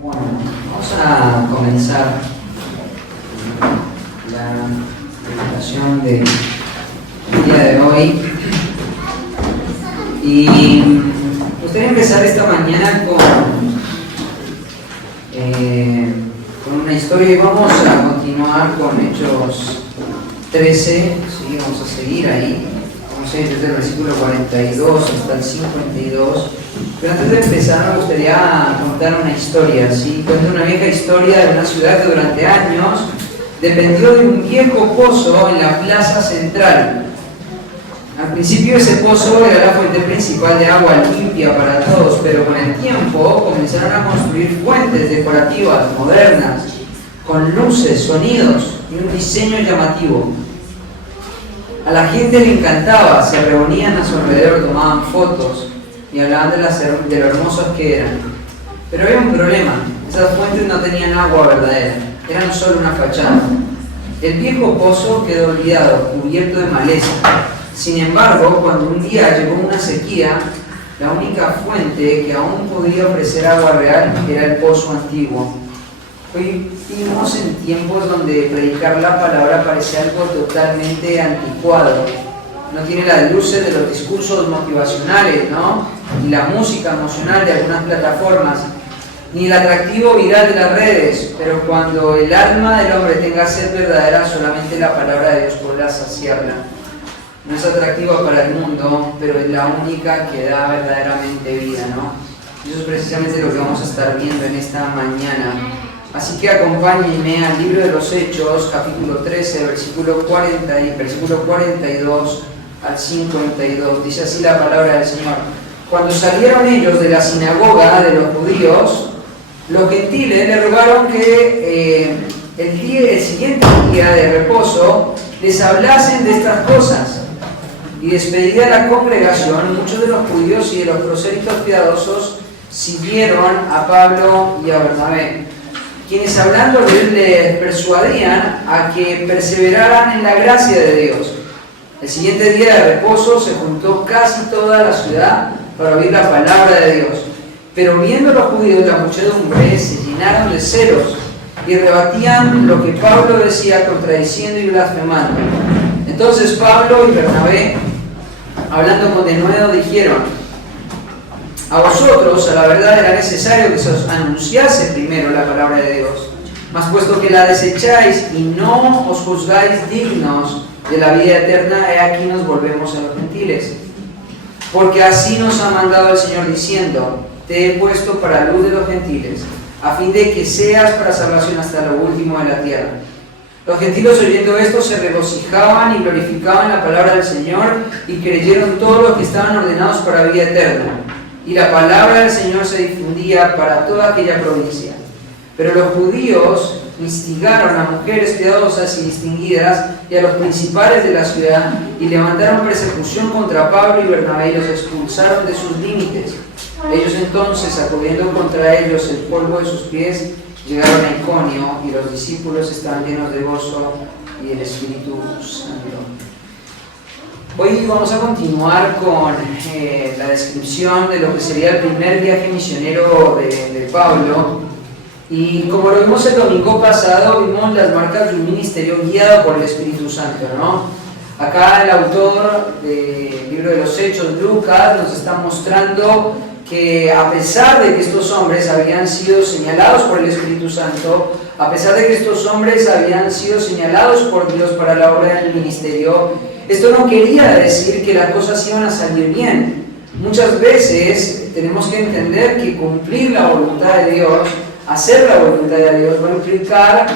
Bueno, vamos a comenzar la presentación del día de hoy y me gustaría empezar esta mañana con una historia y vamos a continuar con Hechos 13, ¿sí? Vamos a seguir ahí, vamos a ir desde el versículo 42 hasta el 52. Pero antes de empezar me gustaría contar una historia, ¿sí? Cuento una vieja historia de una ciudad que durante años dependió de un viejo pozo en la plaza central. Al principio ese pozo era la fuente principal de agua limpia para todos, pero con el tiempo comenzaron a construir fuentes decorativas, modernas, con luces, sonidos y un diseño llamativo. A la gente le encantaba, se reunían a su alrededor, tomaban fotos y hablaban de lo hermosos que eran. Pero había un problema, esas fuentes no tenían agua verdadera, eran solo una fachada. El viejo pozo quedó olvidado, cubierto de maleza. Sin embargo, cuando un día llegó una sequía, la única fuente que aún podía ofrecer agua real era el pozo antiguo. Hoy vivimos en tiempos donde predicar la palabra parece algo totalmente anticuado. No tiene las luces de los discursos motivacionales, ¿no? Ni la música emocional de algunas plataformas, ni el atractivo viral de las redes, pero cuando el alma del hombre tenga sed verdadera, solamente la palabra de Dios podrá saciarla. No es atractiva para el mundo, pero es la única que da verdaderamente vida, ¿no? Eso es precisamente lo que vamos a estar viendo en esta mañana. Así que acompáñenme al libro de los Hechos, capítulo 13, versículo 42 al 52. Dice así la palabra del Señor. Cuando salieron ellos de la sinagoga de los judíos, los gentiles le rogaron que el siguiente día de reposo les hablasen de estas cosas. Y despedida de la congregación, muchos de los judíos y de los prosélitos piadosos siguieron a Pablo y a Bernabé, quienes hablándoles les persuadían a que perseveraran en la gracia de Dios. El siguiente día de reposo se juntó casi toda la ciudad para oír la palabra de Dios. Pero viendo los judíos la muchedumbre, se llenaron de celos y rebatían lo que Pablo decía, contradiciendo y blasfemando. Entonces Pablo y Bernabé, hablando con denuedo, dijeron: a vosotros, a la verdad, era necesario que se os anunciase primero la palabra de Dios. Mas puesto que la desecháis y no os juzgáis dignos de la vida eterna, he aquí nos volvemos a los gentiles. Porque así nos ha mandado el Señor diciendo: te he puesto para luz de los gentiles, a fin de que seas para salvación hasta lo último de la tierra. Los gentiles, oyendo esto, se regocijaban y glorificaban la palabra del Señor, y creyeron todos los que estaban ordenados para vida eterna. Y la palabra del Señor se difundía para toda aquella provincia. Pero los judíos instigaron a mujeres piadosas y distinguidas y a los principales de la ciudad, y levantaron persecución contra Pablo y Bernabé y los expulsaron de sus límites. Ellos entonces, sacudiendo contra ellos el polvo de sus pies, llegaron a Iconio, y los discípulos estaban llenos de gozo y del Espíritu Santo. Hoy vamos a continuar con la descripción de lo que sería el primer viaje misionero de Pablo. Y como lo vimos el domingo pasado, vimos las marcas de un ministerio guiado por el Espíritu Santo, ¿no? Acá el autor del libro de los Hechos, Lucas, nos está mostrando que a pesar de que estos hombres habían sido señalados por el Espíritu Santo, a pesar de que estos hombres habían sido señalados por Dios para la obra del ministerio, Esto no quería decir que las cosas iban a salir bien. Muchas veces tenemos que entender que cumplir la voluntad de Dios, hacer la voluntad de Dios, va a implicar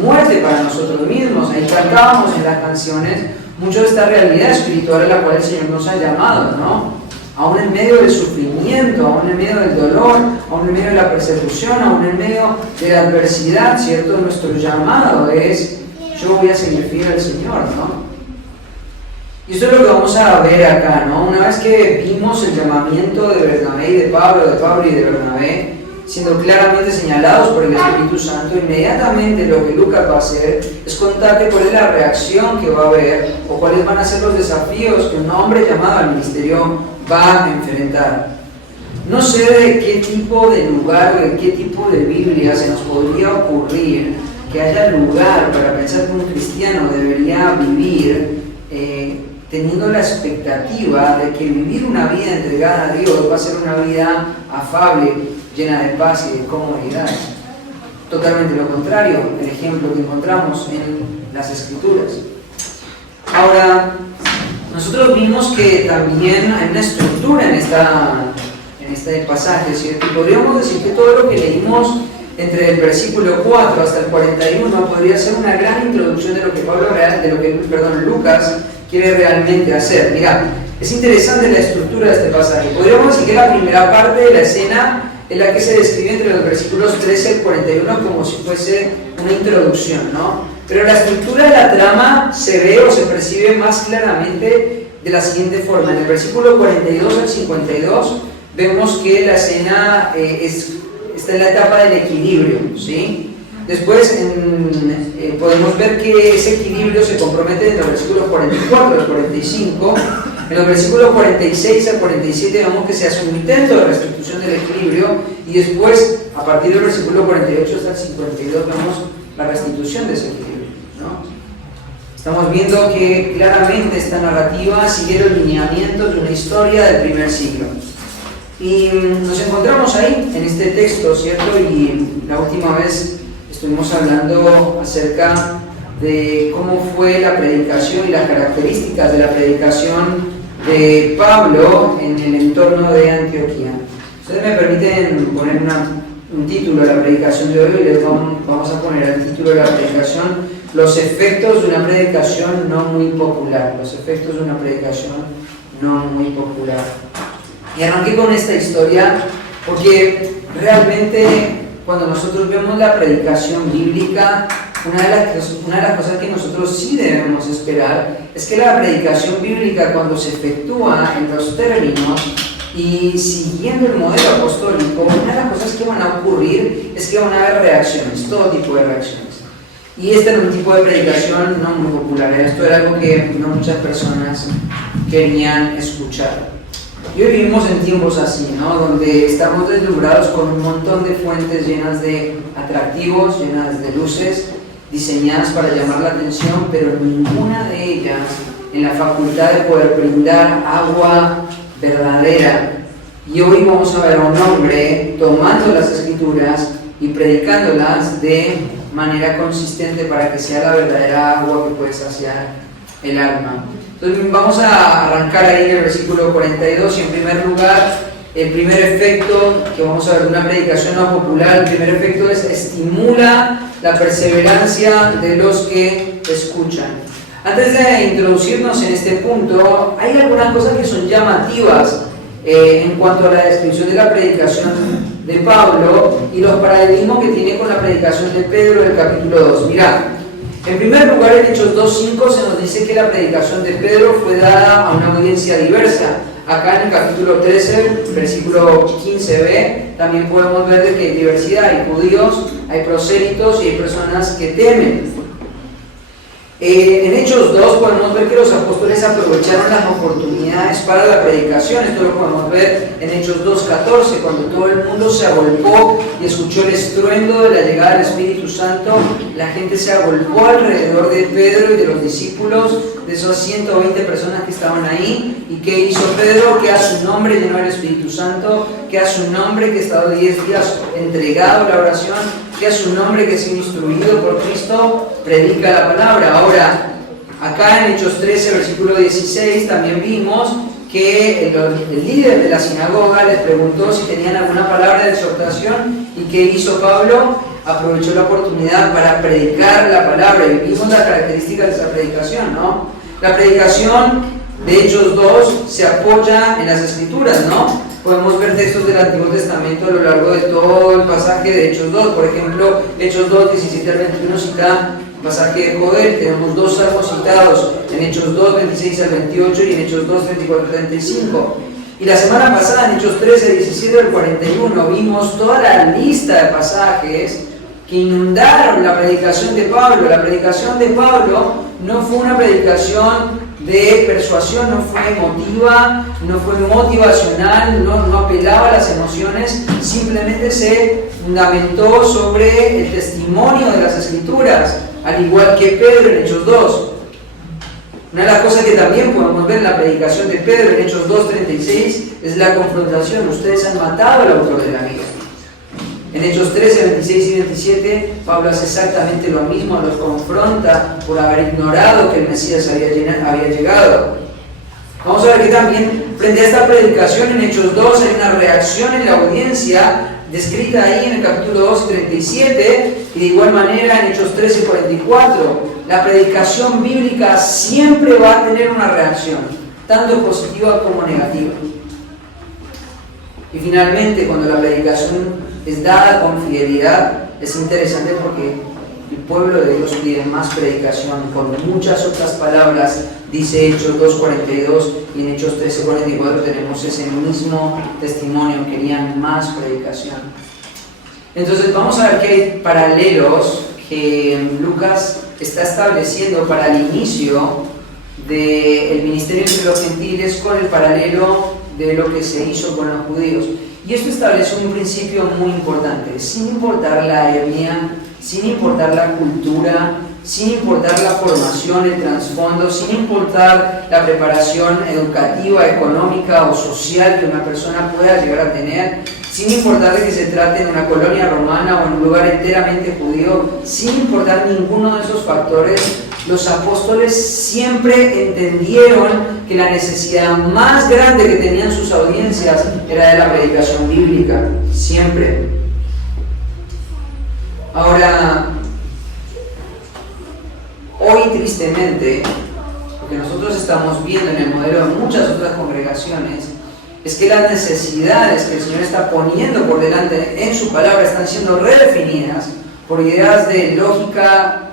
muerte para nosotros mismos. Ahí cantábamos en las canciones mucho de esta realidad espiritual a la cual el Señor nos ha llamado, ¿no? Aún en medio del sufrimiento, aún en medio del dolor, aún en medio de la persecución, aún en medio de la adversidad, ¿cierto? Nuestro llamado es: yo voy a seguir fiel al Señor, ¿no? Y esto es lo que vamos a ver acá, ¿no? Una vez que vimos el llamamiento de Bernabé y de Pablo y de Bernabé, siendo claramente señalados por el Espíritu Santo, inmediatamente lo que Lucas va a hacer es contarte cuál es la reacción que va a haber o cuáles van a ser los desafíos que un hombre llamado al ministerio va a enfrentar. No sé de qué tipo de lugar, de qué tipo de Biblia se nos podría ocurrir que haya lugar para pensar que un cristiano debería vivir teniendo la expectativa de que vivir una vida entregada a Dios va a ser una vida afable, llena de paz y de comodidad. Totalmente lo contrario, el ejemplo que encontramos en las Escrituras. Ahora, nosotros vimos que también hay una estructura en este pasaje, ¿cierto? Y podríamos decir que todo lo que leímos entre el versículo 4 hasta el 41 podría ser una gran introducción de lo que Lucas quiere realmente hacer. Mira, es interesante la estructura de este pasaje. Podríamos decir que la primera parte de la escena es la que se describe entre los versículos 13 y 41 como si fuese una introducción, ¿no? Pero la estructura de la trama se ve o se percibe más claramente de la siguiente forma. En el versículo 42 al 52 vemos que la escena está en la etapa del equilibrio, ¿sí? Después podemos ver que ese equilibrio se compromete en los versículos 44 al 45. En los versículos 46 al 47 vemos que se hace un intento de restitución del equilibrio, y después, a partir del versículo 48 hasta el 52, vemos la restitución de ese equilibrio, ¿no? Estamos viendo que claramente esta narrativa sigue los lineamientos de una historia del primer siglo. Y nos encontramos ahí, en este texto, ¿cierto? Y la última vez estuvimos hablando acerca de cómo fue la predicación y las características de la predicación de Pablo en el entorno de Antioquía. Ustedes me permiten poner un título a la predicación de hoy, y les vamos a poner el título de la predicación: los efectos de una predicación no muy popular. Los efectos de una predicación no muy popular. Y arranqué con esta historia porque realmente cuando nosotros vemos la predicación bíblica, una de las cosas que nosotros sí debemos esperar es que la predicación bíblica, cuando se efectúa en los términos y siguiendo el modelo apostólico, una de las cosas que van a ocurrir es que van a haber reacciones, todo tipo de reacciones. Y este era un tipo de predicación no muy popular. Esto era algo que no muchas personas querían escuchar. Y hoy vivimos en tiempos así, ¿no? Donde estamos deslumbrados con un montón de fuentes llenas de atractivos, llenas de luces, diseñadas para llamar la atención, pero ninguna de ellas en la facultad de poder brindar agua verdadera. Y hoy vamos a ver a un hombre tomando las Escrituras y predicándolas de manera consistente para que sea la verdadera agua que puede saciar el alma. Entonces vamos a arrancar ahí en el versículo 42, y en primer lugar, el primer efecto que vamos a ver de una predicación no popular, el primer efecto es: estimula la perseverancia de los que escuchan. Antes de introducirnos en este punto, hay algunas cosas que son llamativas en cuanto a la descripción de la predicación de Pablo y los paralelismos que tiene con la predicación de Pedro del capítulo 2. Mirad, en primer lugar, en Hechos 2.5 se nos dice que la predicación de Pedro fue dada a una audiencia diversa. Acá en el capítulo 13, versículo 15b, también podemos ver de que hay diversidad, hay judíos, hay prosélitos y hay personas que temen. En Hechos 2 podemos ver que los apóstoles aprovecharon las oportunidades para la predicación. Esto lo podemos ver en Hechos 2.14, cuando todo el mundo se agolpó y escuchó el estruendo de la llegada del Espíritu Santo. La gente se agolpó alrededor de Pedro y de los discípulos, de esas 120 personas que estaban ahí. ¿Y qué hizo Pedro? Que a su nombre llenó el Espíritu Santo, que a su nombre, que ha estado 10 días entregado a la oración, que a su nombre, que ha sido instruido por Cristo, predica la palabra. Ahora, Acá en Hechos 13, versículo 16, también vimos que el líder de la sinagoga les preguntó si tenían alguna palabra de exhortación, y ¿qué hizo Pablo? Aprovechó la oportunidad para predicar la palabra, y vimos las características de esa predicación, ¿no? La predicación de Hechos 2 se apoya en las Escrituras, ¿no? Podemos ver textos del Antiguo Testamento a lo largo de todo el pasaje de Hechos 2. Por ejemplo, Hechos 2, 17 al 21 cita el pasaje de Joel. Tenemos dos salmos citados en Hechos 2, 26 al 28 y en Hechos 2, 24 al 35. Y la semana pasada en Hechos 13, 17 al 41 vimos toda la lista de pasajes que inundaron la predicación de Pablo. La predicación de Pablo no fue una predicación de persuasión, no fue emotiva, no fue motivacional, no apelaba a las emociones, simplemente se fundamentó sobre el testimonio de las Escrituras, al igual que Pedro en Hechos 2. Una de las cosas que también podemos ver en la predicación de Pedro en Hechos 2:36 es la confrontación. Ustedes han matado al autor de la vida. En Hechos 13, 26 y 27, Pablo hace exactamente lo mismo, los confronta por haber ignorado que el Mesías había llegado. Vamos a ver que también, frente a esta predicación en Hechos 2, hay una reacción en la audiencia, descrita ahí en el capítulo 2, 37, y de igual manera en Hechos 13, 44. La predicación bíblica siempre va a tener una reacción, tanto positiva como negativa. Y finalmente, cuando la predicación es dada con fidelidad, es interesante porque el pueblo de Dios pide más predicación, con muchas otras palabras. Dice Hechos 2:42 y en Hechos 13:44 tenemos ese mismo testimonio, querían más predicación. Entonces vamos a ver que hay paralelos que Lucas está estableciendo para el inicio del ministerio entre los gentiles con el paralelo de lo que se hizo con los judíos. Y esto establece un principio muy importante: sin importar la etnia, sin importar la cultura, sin importar la formación, el trasfondo, sin importar la preparación educativa, económica o social que una persona pueda llegar a tener, sin importar de que se trate de una colonia romana o en un lugar enteramente judío, sin importar ninguno de esos factores, los apóstoles siempre entendieron que la necesidad más grande que tenían sus audiencias era de la predicación bíblica, siempre. Ahora, hoy tristemente, lo que nosotros estamos viendo en el modelo de muchas otras congregaciones es que las necesidades que el Señor está poniendo por delante en su palabra están siendo redefinidas por ideas de lógica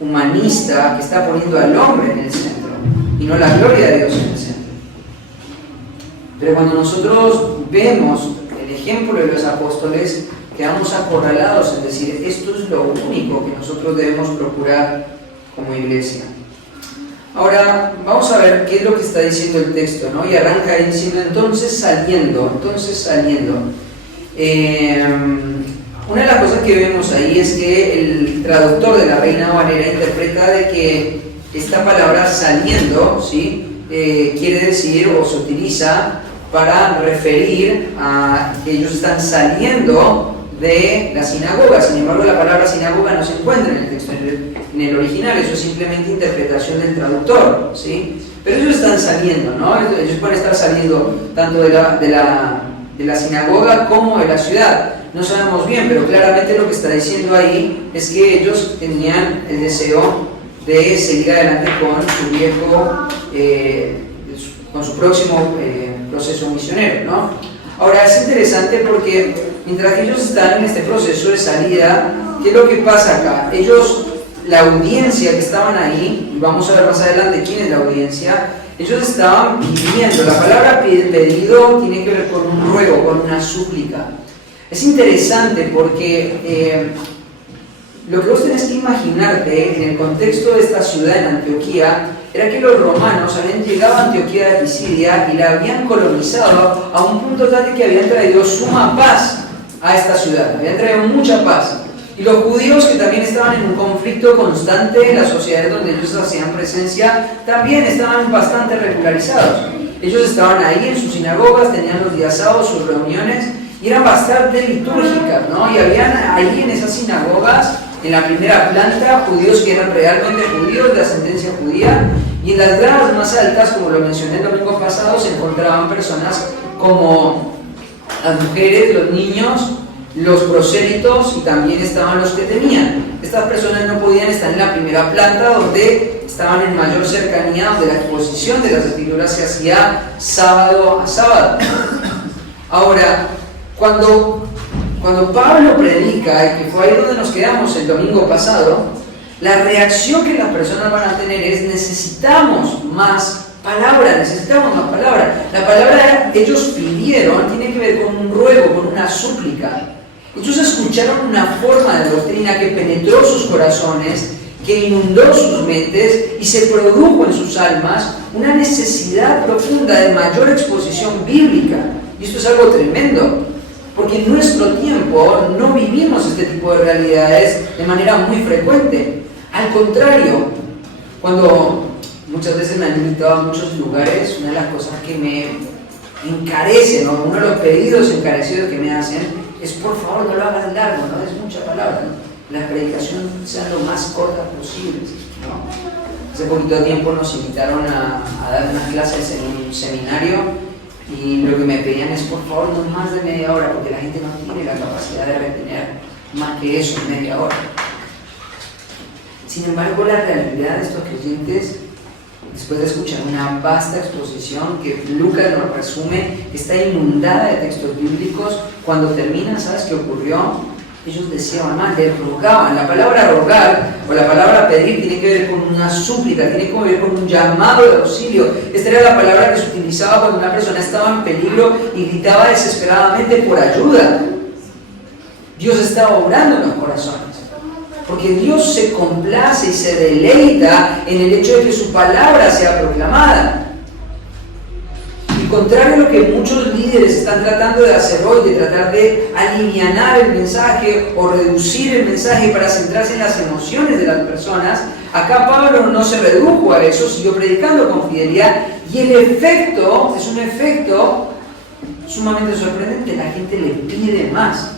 humanista que está poniendo al hombre en el centro y no la gloria de Dios en el centro. Pero cuando nosotros vemos el ejemplo de los apóstoles, quedamos acorralados en decir, esto es lo único que nosotros debemos procurar como iglesia. Ahora, vamos a ver qué es lo que está diciendo el texto, ¿no? Y arranca ahí diciendo, entonces saliendo. Una de las cosas que vemos ahí es que el traductor de la Reina Valera interpreta de que esta palabra saliendo, ¿sí? Quiere decir o se utiliza para referir a que ellos están saliendo de la sinagoga. Sin embargo, la palabra sinagoga no se encuentra en el texto, en el original. Eso es simplemente interpretación del traductor, ¿sí? Pero ellos están saliendo, ¿no? Ellos pueden estar saliendo tanto de la sinagoga como de la ciudad. No sabemos bien, pero claramente lo que está diciendo ahí es que ellos tenían el deseo de seguir adelante con su viejo, con su próximo proceso misionero, ¿no? Ahora es interesante porque mientras que ellos están en este proceso de salida, ¿qué es lo que pasa acá? Ellos, la audiencia que estaban ahí, y vamos a ver más adelante quién es la audiencia, ellos estaban pidiendo. La palabra pedido tiene que ver con un ruego, con una súplica. Es interesante porque lo que vos tenés que imaginarte en el contexto de esta ciudad en Antioquía era que los romanos habían llegado a Antioquía de Pisidia y la habían colonizado a un punto tal de que habían traído suma paz a esta ciudad, habían traído mucha paz. Y los judíos, que también estaban en un conflicto constante en las sociedades donde ellos hacían presencia, también estaban bastante regularizados. Ellos estaban ahí en sus sinagogas, tenían los días sábados, sus reuniones, y eran bastante litúrgicas, ¿no? Y habían ahí en esas sinagogas En la primera planta, judíos que eran realmente judíos de ascendencia judía, y en las gradas más altas, como lo mencioné el domingo pasado, se encontraban personas como las mujeres, los niños, los prosélitos, y también estaban los que temían. Estas personas no podían estar en la primera planta, donde estaban en mayor cercanía, donde la exposición de las escrituras se hacía sábado a sábado. Ahora, cuando Pablo predica, y que fue ahí donde nos quedamos el domingo pasado, la reacción que las personas van a tener es: necesitamos más palabra, necesitamos más palabra. La palabra que ellos pidieron tiene que ver con un ruego, con una súplica. Ellos escucharon una forma de doctrina que penetró sus corazones, que inundó sus mentes y se produjo en sus almas una necesidad profunda de mayor exposición bíblica. Y esto es algo tremendo, porque en nuestro tiempo no vivimos este tipo de realidades de manera muy frecuente. Al contrario, cuando muchas veces me han invitado a muchos lugares, una de las cosas que me encarecen, o uno de los pedidos encarecidos que me hacen, es: por favor, no lo hagas largo, no des mucha palabra, ¿no? Las predicaciones sean lo más cortas posibles, ¿no? Hace poquito tiempo nos invitaron a dar unas clases en un seminario, y lo que me pedían es: por favor, no más de media hora, porque la gente no tiene la capacidad de retener más que eso en media hora. Sin embargo, la realidad de estos creyentes, después de escuchar una vasta exposición que Lucas nos resume, está inundada de textos bíblicos, cuando terminan, ¿sabes qué ocurrió? Ellos deseaban más, les rogaban. La palabra rogar o la palabra pedir tiene que ver con una súplica, tiene que ver con un llamado de auxilio. Esta era la palabra que se utilizaba cuando una persona estaba en peligro y gritaba desesperadamente por ayuda. Dios estaba obrando en los corazones, porque Dios se complace y se deleita en el hecho de que su palabra sea proclamada. Y contrario a lo que muchos líderes están tratando de hacer hoy, de tratar de alivianar el mensaje o reducir el mensaje para centrarse en las emociones de las personas, acá Pablo no se redujo a eso, siguió predicando con fidelidad, y el efecto es un efecto sumamente sorprendente. La gente le pide más.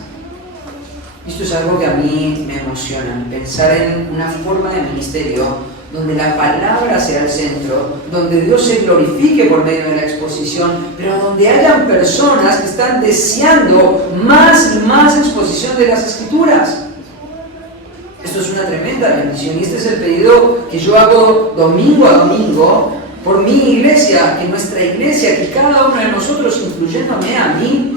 Esto es algo que a mí me emociona, pensar en una forma de ministerio donde la palabra sea el centro, donde Dios se glorifique por medio de la exposición, pero donde hayan personas que están deseando más y más exposición de las Escrituras. Esto es una tremenda bendición, y este es el pedido que yo hago domingo a domingo por mi iglesia, que nuestra iglesia, que cada uno de nosotros, incluyéndome a mí,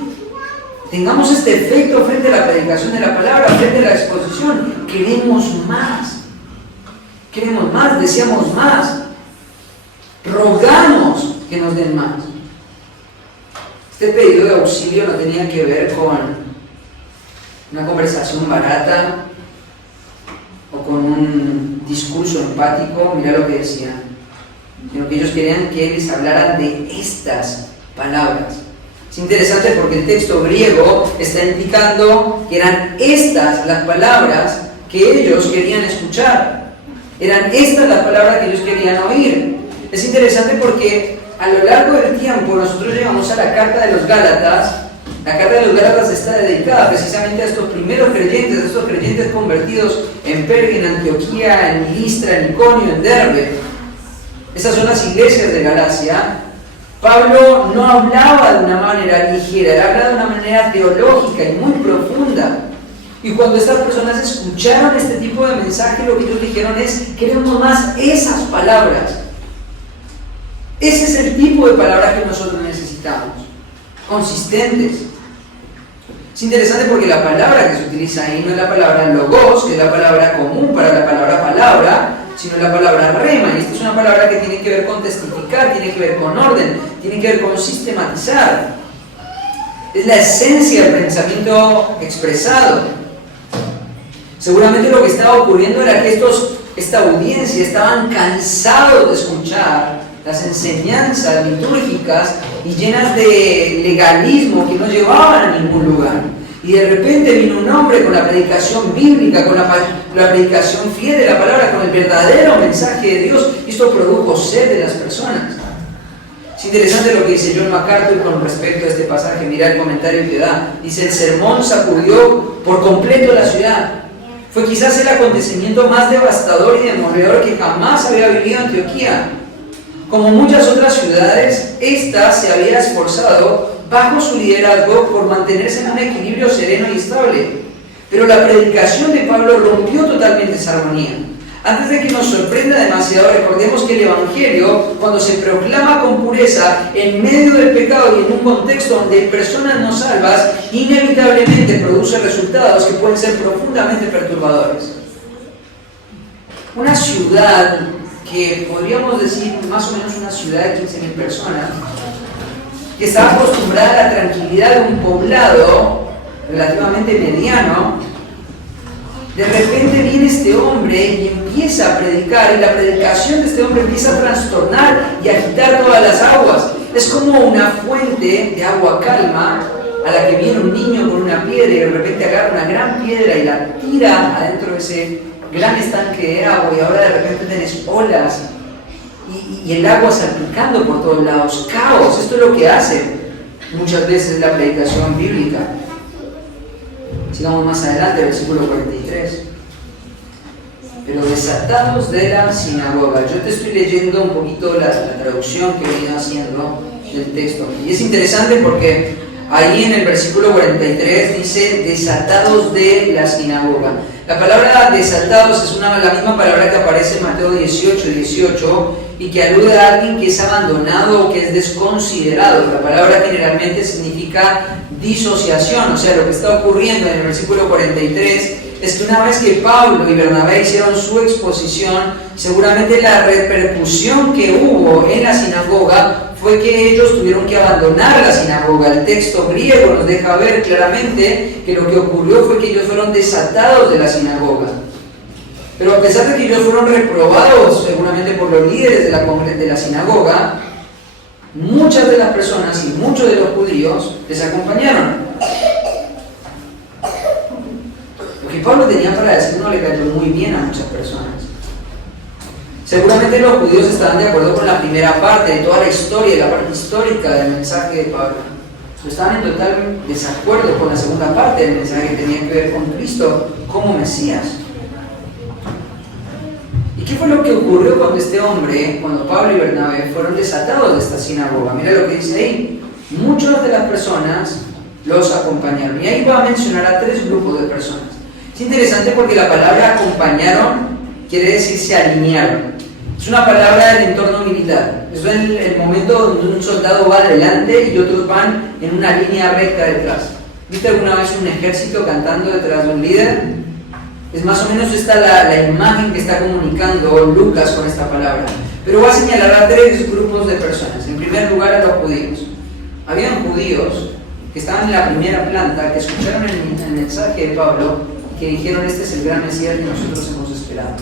tengamos este efecto frente a la predicación de la palabra, frente a la exposición. Queremos más, deseamos más, rogamos que nos den más. Este pedido de auxilio no tenía que ver con una conversación barata o con un discurso empático. Mira lo que decían, sino que ellos querían que les hablaran de estas palabras. Es interesante porque el texto griego está indicando que eran estas las palabras que ellos querían escuchar. Eran estas las palabras que ellos querían oír. Es interesante porque a lo largo del tiempo nosotros llegamos a la carta de los Gálatas. La carta de los Gálatas está dedicada precisamente a estos primeros creyentes, a estos creyentes convertidos en Perge, en Antioquía, en Listra, en Iconio, en Derbe. Esas son las iglesias de Galacia. Pablo no hablaba de una manera ligera, él hablaba de una manera teológica y muy profunda. Y cuando estas personas escucharon este tipo de mensaje, lo que ellos dijeron es: queremos más esas palabras. Ese es el tipo de palabras que nosotros necesitamos, consistentes. Es interesante porque la palabra que se utiliza ahí no es la palabra logos, que es la palabra común para la palabra palabra, sino la palabra rema. Y esta es una palabra que tiene que ver con testificar, tiene que ver con orden, tiene que ver con sistematizar. Es la esencia del pensamiento expresado. Seguramente lo que estaba ocurriendo era que esta audiencia estaban cansados de escuchar las enseñanzas litúrgicas y llenas de legalismo que no llevaban a ningún lugar. Y de repente vino un hombre con la predicación bíblica, con la predicación fiel de la palabra, con el verdadero mensaje de Dios, y esto produjo sed de las personas. Es interesante lo que dice John MacArthur con respecto a este pasaje. Mira el comentario que da. Dice: el sermón sacudió por completo la ciudad. Fue quizás el acontecimiento más devastador y demoledor que jamás había vivido Antioquía. Como muchas otras ciudades, esta se había esforzado bajo su liderazgo por mantenerse en un equilibrio sereno y estable. Pero la predicación de Pablo rompió totalmente esa armonía. Antes de que nos sorprenda demasiado, recordemos que el Evangelio, cuando se proclama con pureza en medio del pecado y en un contexto donde hay personas no salvas, inevitablemente produce resultados que pueden ser profundamente perturbadores. Una ciudad que podríamos decir más o menos una ciudad de 15.000 personas, que estaba acostumbrada a la tranquilidad de un poblado relativamente mediano, de repente viene este hombre y empieza a predicar, y la predicación de este hombre empieza a trastornar y agitar todas las aguas. Es como una fuente de agua calma a la que viene un niño con una piedra y de repente agarra una gran piedra y la tira adentro de ese gran estanque de agua, y ahora de repente tenés olas y el agua salpicando por todos lados, caos. Esto es lo que hace muchas veces la predicación bíblica. Sigamos más adelante, versículo 43. Pero desatados de la sinagoga. Yo te estoy leyendo un poquito la traducción que he venido haciendo del texto. Y es interesante porque ahí en el versículo 43 dice desatados de la sinagoga. La palabra desatados es la misma palabra que aparece en Mateo 18 y que alude a alguien que es abandonado o que es desconsiderado. La palabra generalmente significa disociación, o sea, lo que está ocurriendo en el versículo 43 es que una vez que Pablo y Bernabé hicieron su exposición, seguramente la repercusión que hubo en la sinagoga fue que ellos tuvieron que abandonar la sinagoga. El texto griego nos deja ver claramente que lo que ocurrió fue que ellos fueron desatados de la sinagoga. Pero a pesar de que ellos fueron reprobados seguramente por los líderes de la sinagoga, muchas de las personas y muchos de los judíos les acompañaron. Lo que Pablo tenía para decir no le cayó muy bien a muchas personas. Seguramente los judíos estaban de acuerdo con la primera parte de toda la historia, la parte histórica del mensaje de Pablo. Pero estaban en total desacuerdo con la segunda parte del mensaje que tenía que ver con Cristo como Mesías. ¿Y qué fue lo que ocurrió cuando este hombre, cuando Pablo y Bernabé fueron desatados de esta sinagoga? Mira lo que dice ahí. Muchas de las personas los acompañaron. Y ahí va a mencionar a 3 grupos de personas. Es interesante porque la palabra acompañaron quiere decir se alinearon. Es una palabra del entorno militar. Es el momento donde un soldado va adelante y otros van en una línea recta detrás. ¿Viste alguna vez un ejército cantando detrás de un líder? Es más o menos esta la imagen que está comunicando Lucas con esta palabra. Pero va a señalar a 3 grupos de personas. En primer lugar, a los judíos. Habían judíos que estaban en la primera planta, que escucharon el mensaje de Pablo, que dijeron: este es el gran Mesías que nosotros hemos esperado.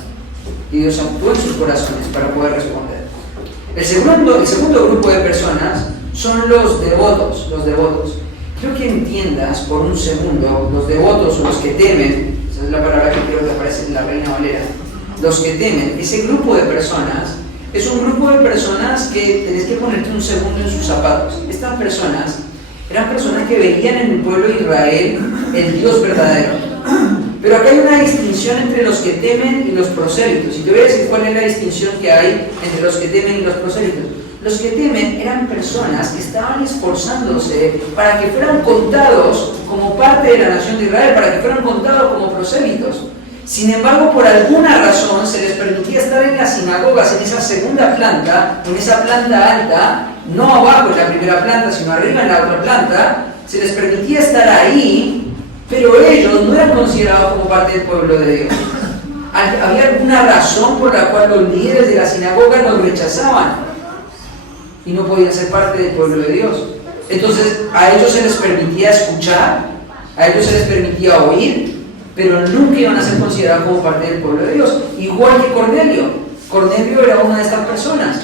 Y Dios actuó en sus corazones para poder responder. El segundo grupo de personas son los devotos. Quiero que entiendas por un segundo, los devotos o los que temen, esa es la palabra que creo que aparece en la Reina Valera, los que temen, ese grupo de personas, es un grupo de personas que tenés que ponerte un segundo en sus zapatos. Estas personas eran personas que veían en el pueblo de Israel el Dios verdadero. Pero acá hay una distinción entre los que temen y los prosélitos. Y te voy a decir cuál es la distinción que hay entre los que temen y los prosélitos. Los que temen eran personas que estaban esforzándose para que fueran contados como parte de la nación de Israel, para que fueran contados como prosélitos. Sin embargo, por alguna razón se les permitía estar en las sinagogas, en esa segunda planta, en esa planta alta, no abajo en la primera planta, sino arriba en la otra planta. Se les permitía estar ahí, pero ellos no eran considerados como parte del pueblo de Dios. Había alguna razón por la cual los líderes de la sinagoga los rechazaban y no podían ser parte del pueblo de Dios. Entonces a ellos se les permitía escuchar, a ellos se les permitía oír, pero nunca iban a ser considerados como parte del pueblo de Dios. Igual que Cornelio. Cornelio era una de estas personas.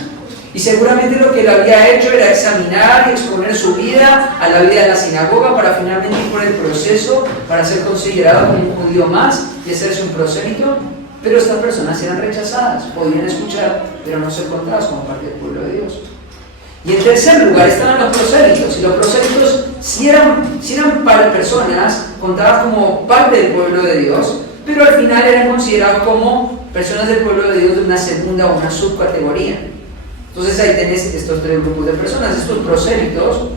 Y seguramente lo que él había hecho era examinar y exponer su vida a la vida de la sinagoga para finalmente ir por el proceso para ser considerado como un judío más y hacerse un prosélito. Pero estas personas eran rechazadas, podían escuchar, pero no ser contadas como parte del pueblo de Dios. Y en tercer lugar estaban los prosélitos. Y los prosélitos, si eran para personas contadas como parte del pueblo de Dios, pero al final eran considerados como personas del pueblo de Dios de una segunda o una subcategoría. Entonces ahí tenés estos tres grupos de personas. Estos prosélitos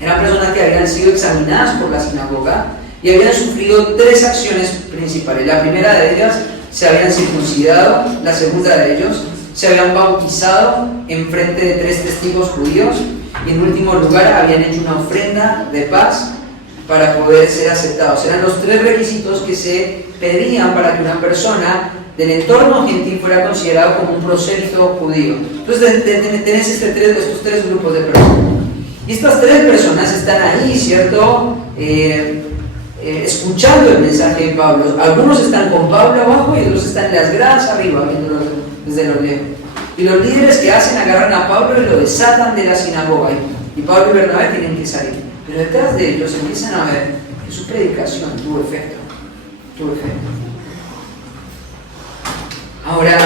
eran personas que habían sido examinadas por la sinagoga y habían sufrido tres acciones principales. La primera de ellas, se habían circuncidado. La segunda de ellos, se habían bautizado en frente de tres testigos judíos. Y en último lugar, habían hecho una ofrenda de paz para poder ser aceptados. Eran los tres requisitos que se pedían para que una persona del entorno gentil fuera considerado como un prosélito judío. Entonces tenés estos tres grupos de personas. Y estas tres personas están ahí, ¿cierto? Escuchando el mensaje de Pablo. Algunos están con Pablo abajo y otros están en las gradas arriba, viéndolo desde lo lejos. Y los líderes que hacen agarran a Pablo y lo desatan de la sinagoga. Y Pablo y Bernabé tienen que salir. Pero detrás de ellos empiezan a ver que su predicación tuvo efecto. Ahora,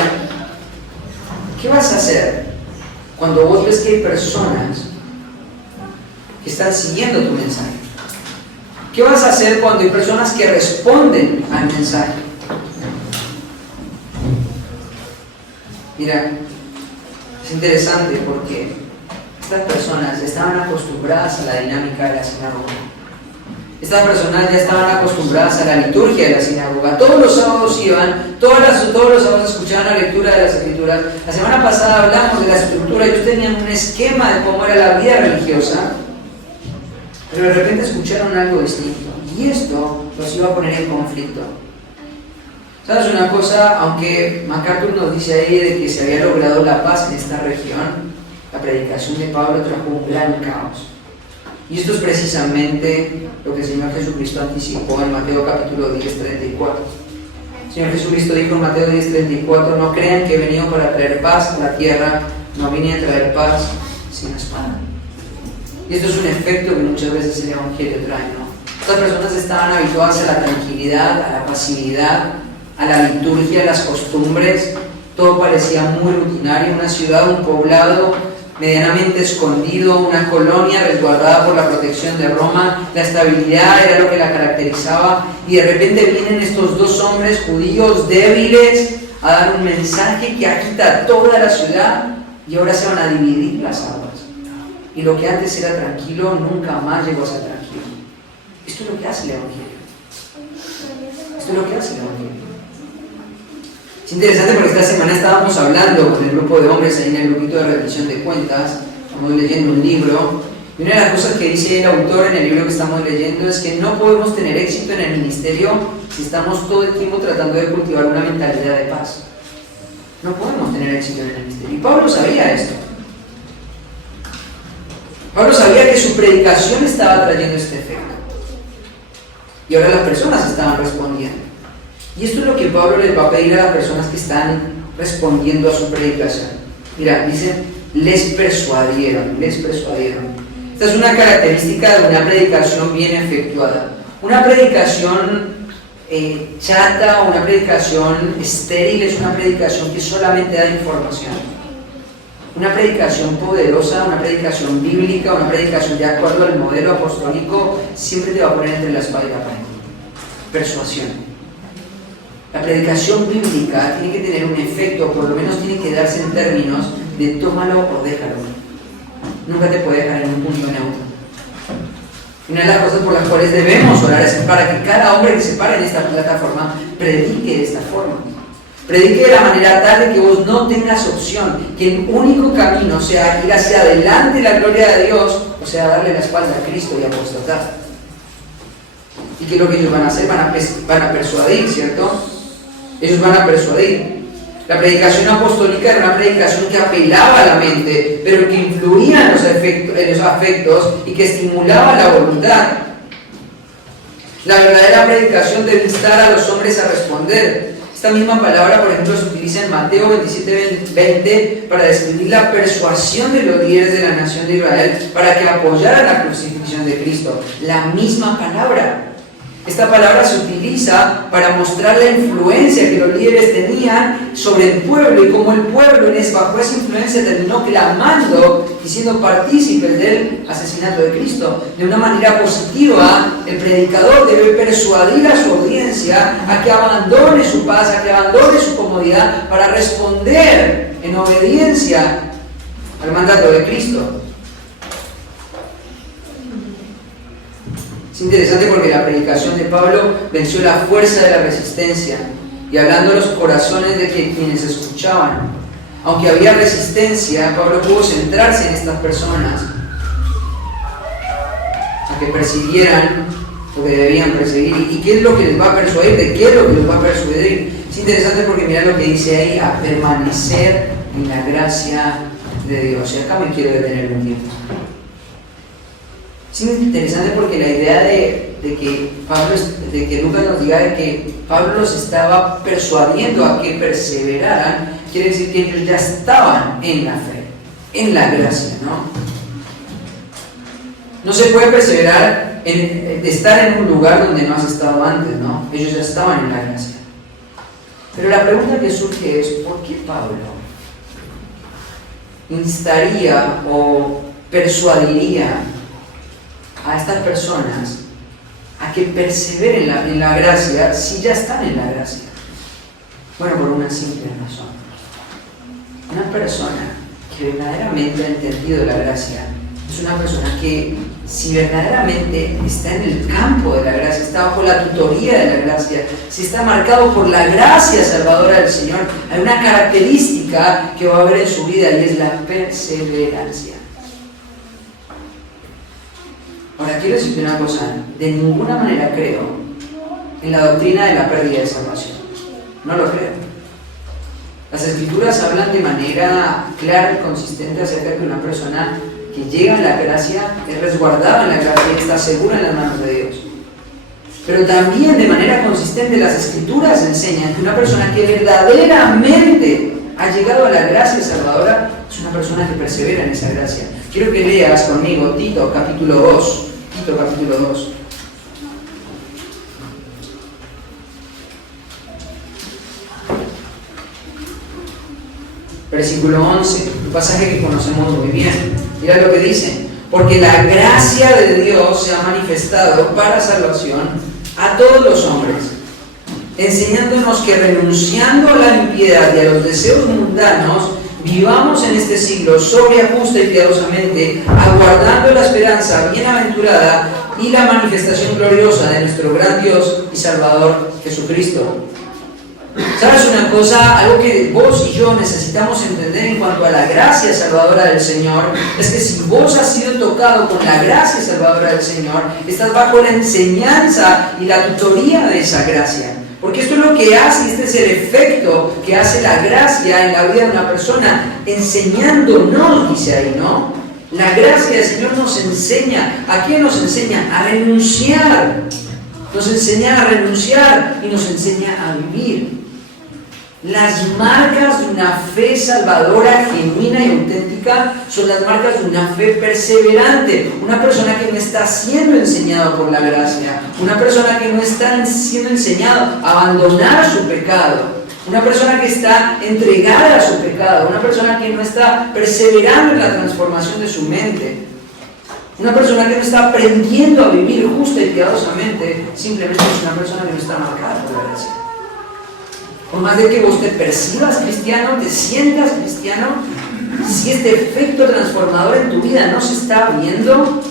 ¿qué vas a hacer cuando vos ves que hay personas que están siguiendo tu mensaje? ¿Qué vas a hacer cuando hay personas que responden al mensaje? Mira, es interesante porque estas personas estaban acostumbradas a la dinámica de la sinagoga. Estas personas ya estaban acostumbradas a la liturgia de la sinagoga. Todos los sábados iban, todos los sábados escuchaban la lectura de las escrituras. La semana pasada hablamos de la estructura. Ellos tenían un esquema de cómo era la vida religiosa, pero de repente escucharon algo distinto. Y esto los iba a poner en conflicto. ¿Sabes una cosa? Aunque MacArthur nos dice ahí de que se había logrado la paz en esta región, la predicación de Pablo trajo un gran caos. Y esto es precisamente lo que el Señor Jesucristo anticipó en Mateo capítulo 10:34. El Señor Jesucristo dijo en Mateo 10:34: no crean que he venido para traer paz a la tierra, no vine a traer paz sino espada. Y esto es un efecto que muchas veces el Evangelio trae, ¿no? Estas personas estaban habituadas a la tranquilidad, a la pasividad, a la liturgia, a las costumbres. Todo parecía muy rutinario, una ciudad, un poblado medianamente escondido, una colonia resguardada por la protección de Roma. La estabilidad era lo que la caracterizaba, y de repente vienen estos dos hombres judíos débiles a dar un mensaje que agita toda la ciudad, y ahora se van a dividir las aguas. Y lo que antes era tranquilo, nunca más llegó a ser tranquilo. Esto es lo que hace el Evangelio. Es interesante porque esta semana estábamos hablando con el grupo de hombres ahí en el grupito de rendición de cuentas. Estamos leyendo un libro, y una de las cosas que dice el autor en el libro que estamos leyendo es que no podemos tener éxito en el ministerio si estamos todo el tiempo tratando de cultivar una mentalidad de paz. No podemos tener éxito en el ministerio. Y Pablo sabía esto. Pablo sabía que su predicación estaba trayendo este efecto. Y ahora las personas estaban respondiendo. Y esto es lo que Pablo les va a pedir a las personas que están respondiendo a su predicación. Mira, dice, les persuadieron. Esta es una característica de una predicación bien efectuada. Una predicación chata, una predicación estéril, es una predicación que solamente da información. Una predicación poderosa, una predicación bíblica, una predicación de acuerdo al modelo apostólico, siempre te va a poner entre la espada y la pared. Persuasión. La predicación bíblica tiene que tener un efecto, por lo menos tiene que darse en términos de tómalo o déjalo. Nunca te puede dejar en un punto neutro. Una de las cosas por las cuales debemos orar es para que cada hombre que se pare en esta plataforma predique de esta forma. Predique de la manera tal de que vos no tengas opción, que el único camino sea ir hacia adelante la gloria de Dios, o sea, darle la espalda a Cristo y apostatar. ¿Y qué es lo que ellos van a hacer? Van a persuadir, ¿cierto? Ellos van a persuadir. La predicación apostólica era una predicación que apelaba a la mente, pero que influía en los afectos y que estimulaba la voluntad. La verdadera predicación debe instar a los hombres a responder. Esta misma palabra, por ejemplo, se utiliza en Mateo 27:20 para describir la persuasión de los líderes de la nación de Israel para que apoyaran la crucifixión de Cristo. La misma palabra. Esta palabra se utiliza para mostrar la influencia que los líderes tenían sobre el pueblo y cómo el pueblo bajo esa influencia terminó clamando y siendo partícipes del asesinato de Cristo. De una manera positiva, el predicador debe persuadir a su audiencia a que abandone su paz, a que abandone su comodidad para responder en obediencia al mandato de Cristo. Es interesante porque la predicación de Pablo venció la fuerza de la resistencia y hablando a los corazones de quienes escuchaban. Aunque había resistencia, Pablo pudo centrarse en estas personas a que persiguieran lo que debían perseguir. ¿Y qué es lo que les va a persuadir? ¿De qué es lo que les va a persuadir? Es interesante porque mira lo que dice ahí, a permanecer en la gracia de Dios. Y acá me quiero detener un tiempo. Es interesante porque la idea de que Lucas nos diga de que Pablo los estaba persuadiendo a que perseveraran, quiere decir que ellos ya estaban en la fe, en la gracia, ¿no? No se puede perseverar en estar en un lugar donde no has estado antes, ¿no? Ellos ya estaban en la gracia. Pero la pregunta que surge es, ¿por qué Pablo instaría o persuadiría a estas personas a que perseveren en la gracia si ya están en la gracia? Bueno, por una simple razón. Una persona que verdaderamente ha entendido la gracia es una persona que, si verdaderamente está en el campo de la gracia, está bajo la tutoría de la gracia, si está marcado por la gracia salvadora del Señor, hay una característica que va a haber en su vida y es la perseverancia. Ahora, quiero decirte una cosa, de ninguna manera creo en la doctrina de la pérdida de salvación. No lo creo. Las Escrituras hablan de manera clara y consistente acerca de que una persona que llega en la gracia es resguardada en la gracia y está segura en las manos de Dios. Pero también de manera consistente las Escrituras enseñan que una persona que verdaderamente ha llegado a la gracia salvadora es una persona que persevera en esa gracia. Quiero que leas conmigo Tito capítulo 2. Tito capítulo 2. Versículo 11, un pasaje que conocemos muy bien. Mira lo que dice: porque la gracia de Dios se ha manifestado para salvación a todos los hombres, enseñándonos que renunciando a la impiedad y a los deseos mundanos, vivamos en este siglo sobria, justa y piadosamente, aguardando la esperanza bienaventurada y la manifestación gloriosa de nuestro gran Dios y Salvador Jesucristo. ¿Sabes una cosa? Algo que vos y yo necesitamos entender en cuanto a la gracia salvadora del Señor es que si vos has sido tocado con la gracia salvadora del Señor, estás bajo la enseñanza y la tutoría de esa gracia. Porque esto es lo que hace, este es el efecto que hace la gracia en la vida de una persona, enseñándonos, dice ahí, ¿no? La gracia del Señor nos enseña. ¿A qué nos enseña? A renunciar. Nos enseña a renunciar y nos enseña a vivir. Las marcas de una fe salvadora, genuina y auténtica son las marcas de una fe perseverante. Una persona que no está siendo enseñada por la gracia, una persona que no está siendo enseñada a abandonar su pecado, una persona que está entregada a su pecado, una persona que no está perseverando en la transformación de su mente, una persona que no está aprendiendo a vivir justa y piadosamente, simplemente es una persona que no está marcada por la gracia. Por más de que vos te percibas cristiano, te sientas cristiano, si este efecto transformador en tu vida no se está viendo,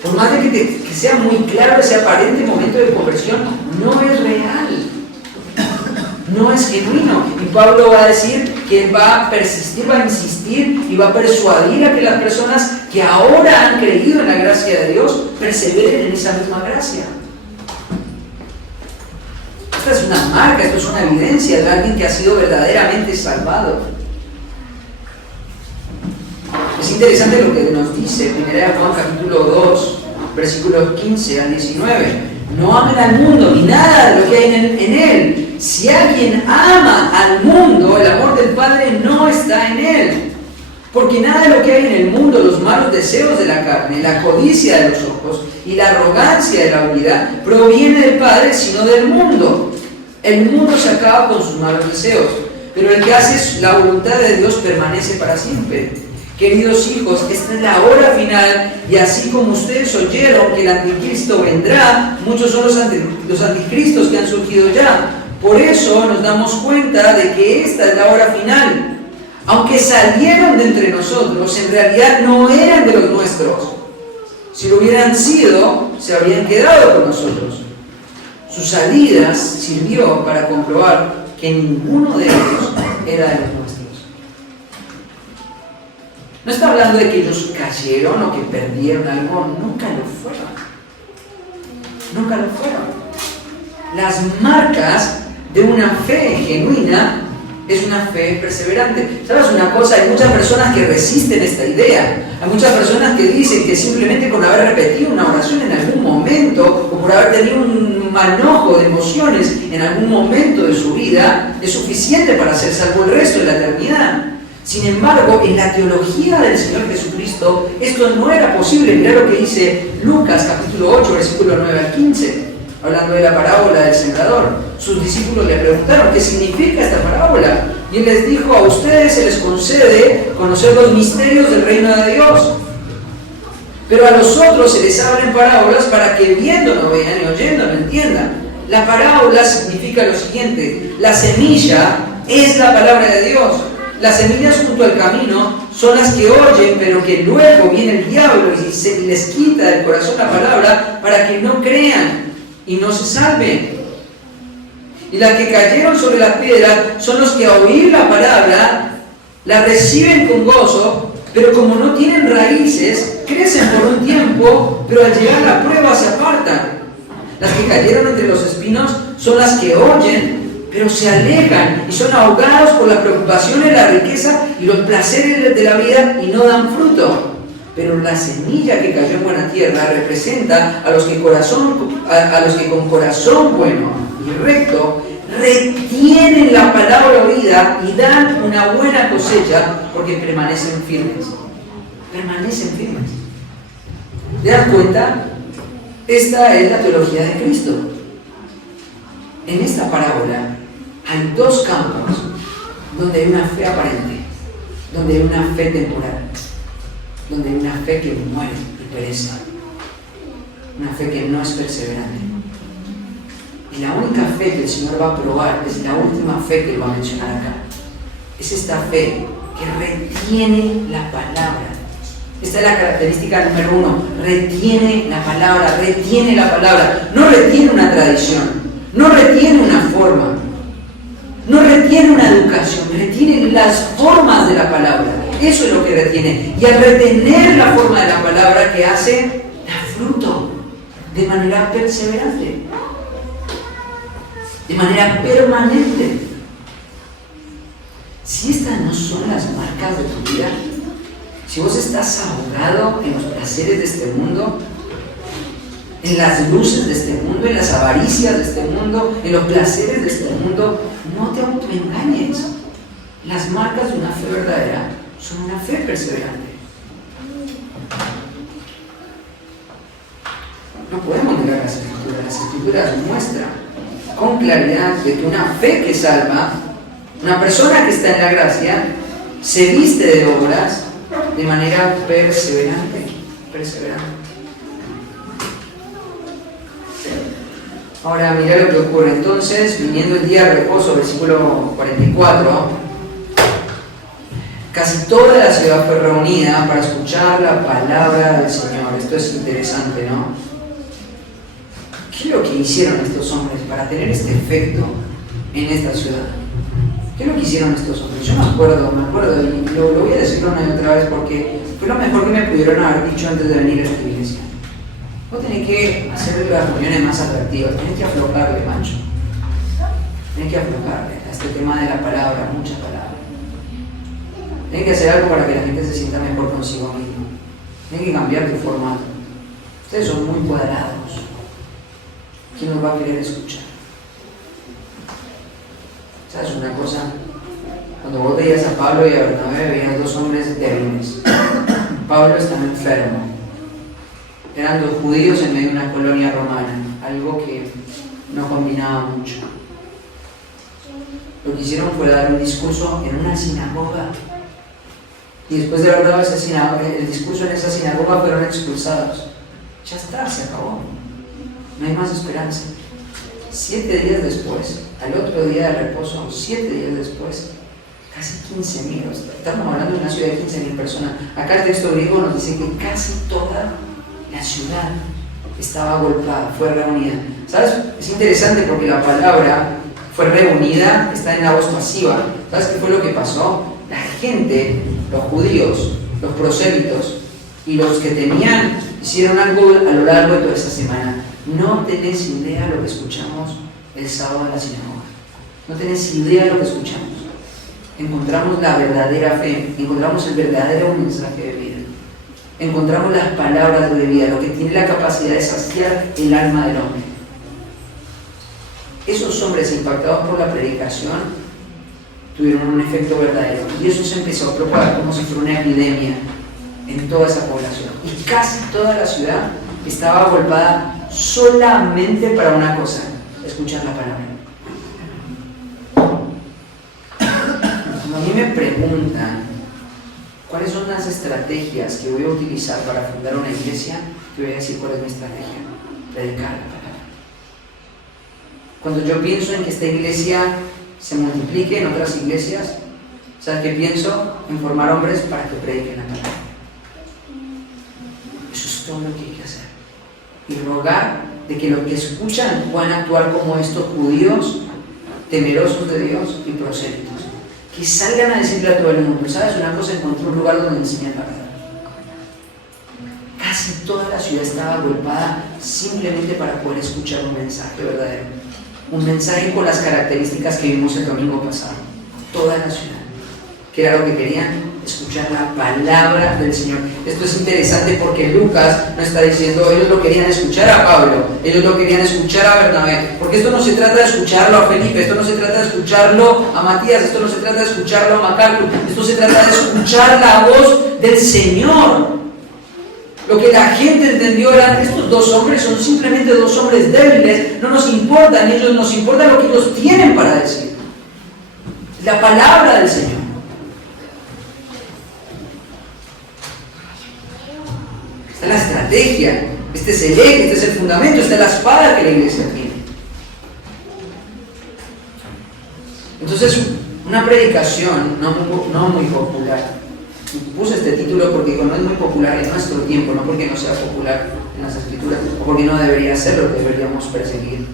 por más de que sea muy claro ese aparente momento de conversión, no es real, no es genuino. Y Pablo va a decir que él va a persistir, va a insistir y va a persuadir a que las personas que ahora han creído en la gracia de Dios perseveren en esa misma gracia. Esta es una marca, esto es una evidencia de alguien que ha sido verdaderamente salvado. Es interesante lo que nos dice 1 Juan capítulo 2, versículos 15 al 19. No amen al mundo ni nada de lo que hay en él. Si alguien ama al mundo, el amor del Padre no está en él. Porque nada de lo que hay en el mundo, los malos deseos de la carne, la codicia de los ojos y la arrogancia de la vida, proviene del Padre, sino del mundo. El mundo se acaba con sus malos deseos, pero el que hace la voluntad de Dios permanece para siempre. Queridos hijos, esta es la hora final, y así como ustedes oyeron que el anticristo vendrá, muchos son los anticristos que han surgido ya. Por eso nos damos cuenta de que esta es la hora final. Aunque salieron de entre nosotros, en realidad no eran de los nuestros. Si lo hubieran sido, se habrían quedado con nosotros. Sus salidas sirvió para comprobar que ninguno de ellos era de los nuestros. No está hablando de que ellos cayeron o que perdieron algo, nunca lo fueron. Nunca lo fueron. Las marcas de una fe genuina es una fe perseverante. ¿Sabes una cosa? Hay muchas personas que resisten esta idea. Hay muchas personas que dicen que simplemente con haber repetido una oración en algún momento o por haber tenido un manojo de emociones en algún momento de su vida es suficiente para ser salvo el resto de la eternidad. Sin embargo, en la teología del Señor Jesucristo esto no era posible. Mirá lo que dice Lucas capítulo 8, versículo 9 al 15. Hablando de la parábola del sembrador, sus discípulos le preguntaron qué significa esta parábola, y él les dijo: a ustedes se les concede conocer los misterios del reino de Dios, pero a los otros se les hablan parábolas para que viendo no vean y oyendo no entiendan. La parábola significa lo siguiente: la semilla es la palabra de Dios. Las semillas junto al camino son las que oyen, pero que luego viene el diablo y se les quita del corazón la palabra para que no crean y no se salven. Y las que cayeron sobre la piedra son los que a oír la palabra la reciben con gozo, pero como no tienen raíces, crecen por un tiempo, pero al llegar la prueba se apartan. Las que cayeron entre los espinos son las que oyen, pero se alejan y son ahogados por las preocupaciones, la riqueza y los placeres de la vida y no dan fruto. Pero la semilla que cayó en buena tierra representa a los que con corazón bueno y recto retienen la palabra oída y dan una buena cosecha porque permanecen firmes. Permanecen firmes. ¿Te das cuenta? Esta es la teología de Cristo. En esta parábola hay dos campos donde hay una fe aparente, donde hay una fe temporal, donde hay una fe que muere y perece, una fe que no es perseverante. Y la única fe que el Señor va a probar es la última fe que Él va a mencionar acá. Es esta fe que retiene la palabra. Esta es la característica número 1. Retiene la palabra, retiene la palabra. No retiene una tradición, no retiene una forma, no retiene una educación, retiene las formas de la palabra. Eso es lo que retiene. Y al retener la forma de la palabra, ¿qué hace? Da fruto de manera perseverante, de manera permanente. Si estas no son las marcas de tu vida, si vos estás ahogado en los placeres de este mundo, en las luces de este mundo, en las avaricias de este mundo, en los placeres de este mundo, no te autoengañes. Las marcas de una fe verdadera son una fe perseverante. No podemos negar las Escrituras. Las Escrituras muestran con claridad de que una fe que salva, una persona que está en la gracia, se viste de obras de manera perseverante. Ahora mira lo que ocurre. Entonces, viniendo el día de reposo, versículo 44, casi toda la ciudad fue reunida para escuchar la palabra del Señor. Esto es interesante, ¿no? ¿Qué es lo que hicieron estos hombres para tener este efecto en esta ciudad? ¿Qué es lo que hicieron estos hombres? Yo me acuerdo, y lo voy a decir una y otra vez porque fue lo mejor que me pudieron haber dicho antes de venir a esta iglesia. Vos tenés que hacer las reuniones más atractivas, tenés que aflojarle, macho. Tenés que aflojarle a este tema de la palabra, mucha palabra. Tenés que hacer algo para que la gente se sienta mejor consigo mismo. Tenés que cambiar tu formato. Ustedes son muy cuadrados. ¿Quién nos va a querer escuchar? ¿Sabes una cosa? Cuando vos veías a Pablo y a Bernabé, veías dos hombres débiles. Pablo estaba enfermo. Eran dos judíos en medio de una colonia romana, algo que no combinaba mucho. Lo que hicieron fue dar un discurso en una sinagoga. Y después de haber dado el discurso en esa sinagoga, fueron expulsados. Ya está, se acabó. No hay más esperanza. 7 días después, al otro día de reposo, 7 días después, casi 15.000. Estamos hablando de una ciudad de 15.000 personas. Acá el texto griego nos dice que casi toda la ciudad estaba golpeada, fue reunida. ¿Sabes? Es interesante porque la palabra fue reunida, está en la voz pasiva. ¿Sabes qué fue lo que pasó? La gente, los judíos, los prosélitos y los que temían, hicieron algo a lo largo de toda esa semana. No tenés idea de lo que escuchamos el sábado en la sinagoga. No tenés idea de lo que escuchamos. Encontramos la verdadera fe, encontramos el verdadero mensaje de vida. Encontramos las palabras de vida, lo que tiene la capacidad de saciar el alma del hombre. Esos hombres impactados por la predicación tuvieron un efecto verdadero y eso se empezó a propagar como si fuera una epidemia en toda esa población. Y casi toda la ciudad estaba golpeada solamente para una cosa: escuchar la palabra. Cuando a mí me preguntan cuáles son las estrategias que voy a utilizar para fundar una iglesia, te voy a decir cuál es mi estrategia: predicar la palabra. Cuando yo pienso en que esta iglesia se multiplique en otras iglesias, ¿sabes qué pienso? En formar hombres para que prediquen la palabra. Eso es todo lo que hay que hacer. Y rogar de que los que escuchan puedan actuar como estos judíos temerosos de Dios y prosélitos. Que salgan a decirle a todo el mundo. ¿Sabes una cosa? Encontré un lugar donde enseñar la verdad. Casi toda la ciudad estaba agolpada simplemente para poder escuchar un mensaje verdadero. Un mensaje con las características que vimos el domingo pasado. Toda la ciudad. ¿Qué era lo que querían? Escuchar la palabra del Señor. Esto es interesante porque Lucas no está diciendo ellos lo querían escuchar a Pablo, ellos lo querían escuchar a Bernabé, porque esto no se trata de escucharlo a Felipe, esto no se trata de escucharlo a Matías, esto no se trata de escucharlo a Macario, esto se trata de escuchar la voz del Señor. Lo que la gente entendió eran: estos dos hombres son simplemente dos hombres débiles, no nos importan ellos, nos importa lo que ellos tienen para decir. La palabra del Señor. Esta es la estrategia, este es el eje, este es el fundamento, esta es la espada que la iglesia tiene. Entonces, una predicación no muy popular. Puse este título porque no es muy popular en nuestro tiempo, no porque no sea popular en las Escrituras, o porque no debería ser lo que deberíamos perseguir,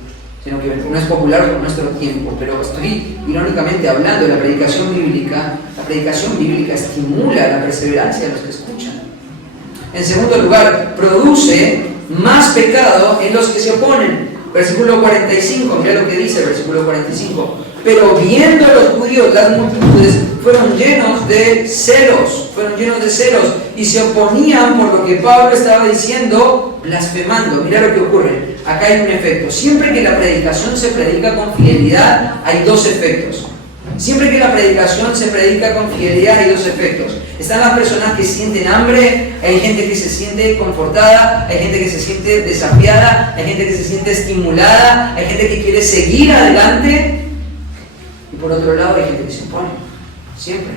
sino que no es popular por nuestro tiempo. Pero estoy irónicamente hablando de la predicación bíblica. La predicación bíblica estimula la perseverancia de los que escuchan. En segundo lugar, produce más pecado en los que se oponen. Versículo 45, mira lo que dice el versículo 45. Pero viendo a los judíos las multitudes, fueron llenos de celos y se oponían por lo que Pablo estaba diciendo, blasfemando. Mira lo que ocurre. Acá hay un efecto. Siempre que la predicación se predica con fidelidad, hay dos efectos. Siempre que la predicación se predica con fidelidad, hay dos efectos. Están las personas que sienten hambre, hay gente que se siente confortada, hay gente que se siente desafiada, hay gente que se siente estimulada, hay gente que quiere seguir adelante. Y por otro lado hay gente que se opone, siempre.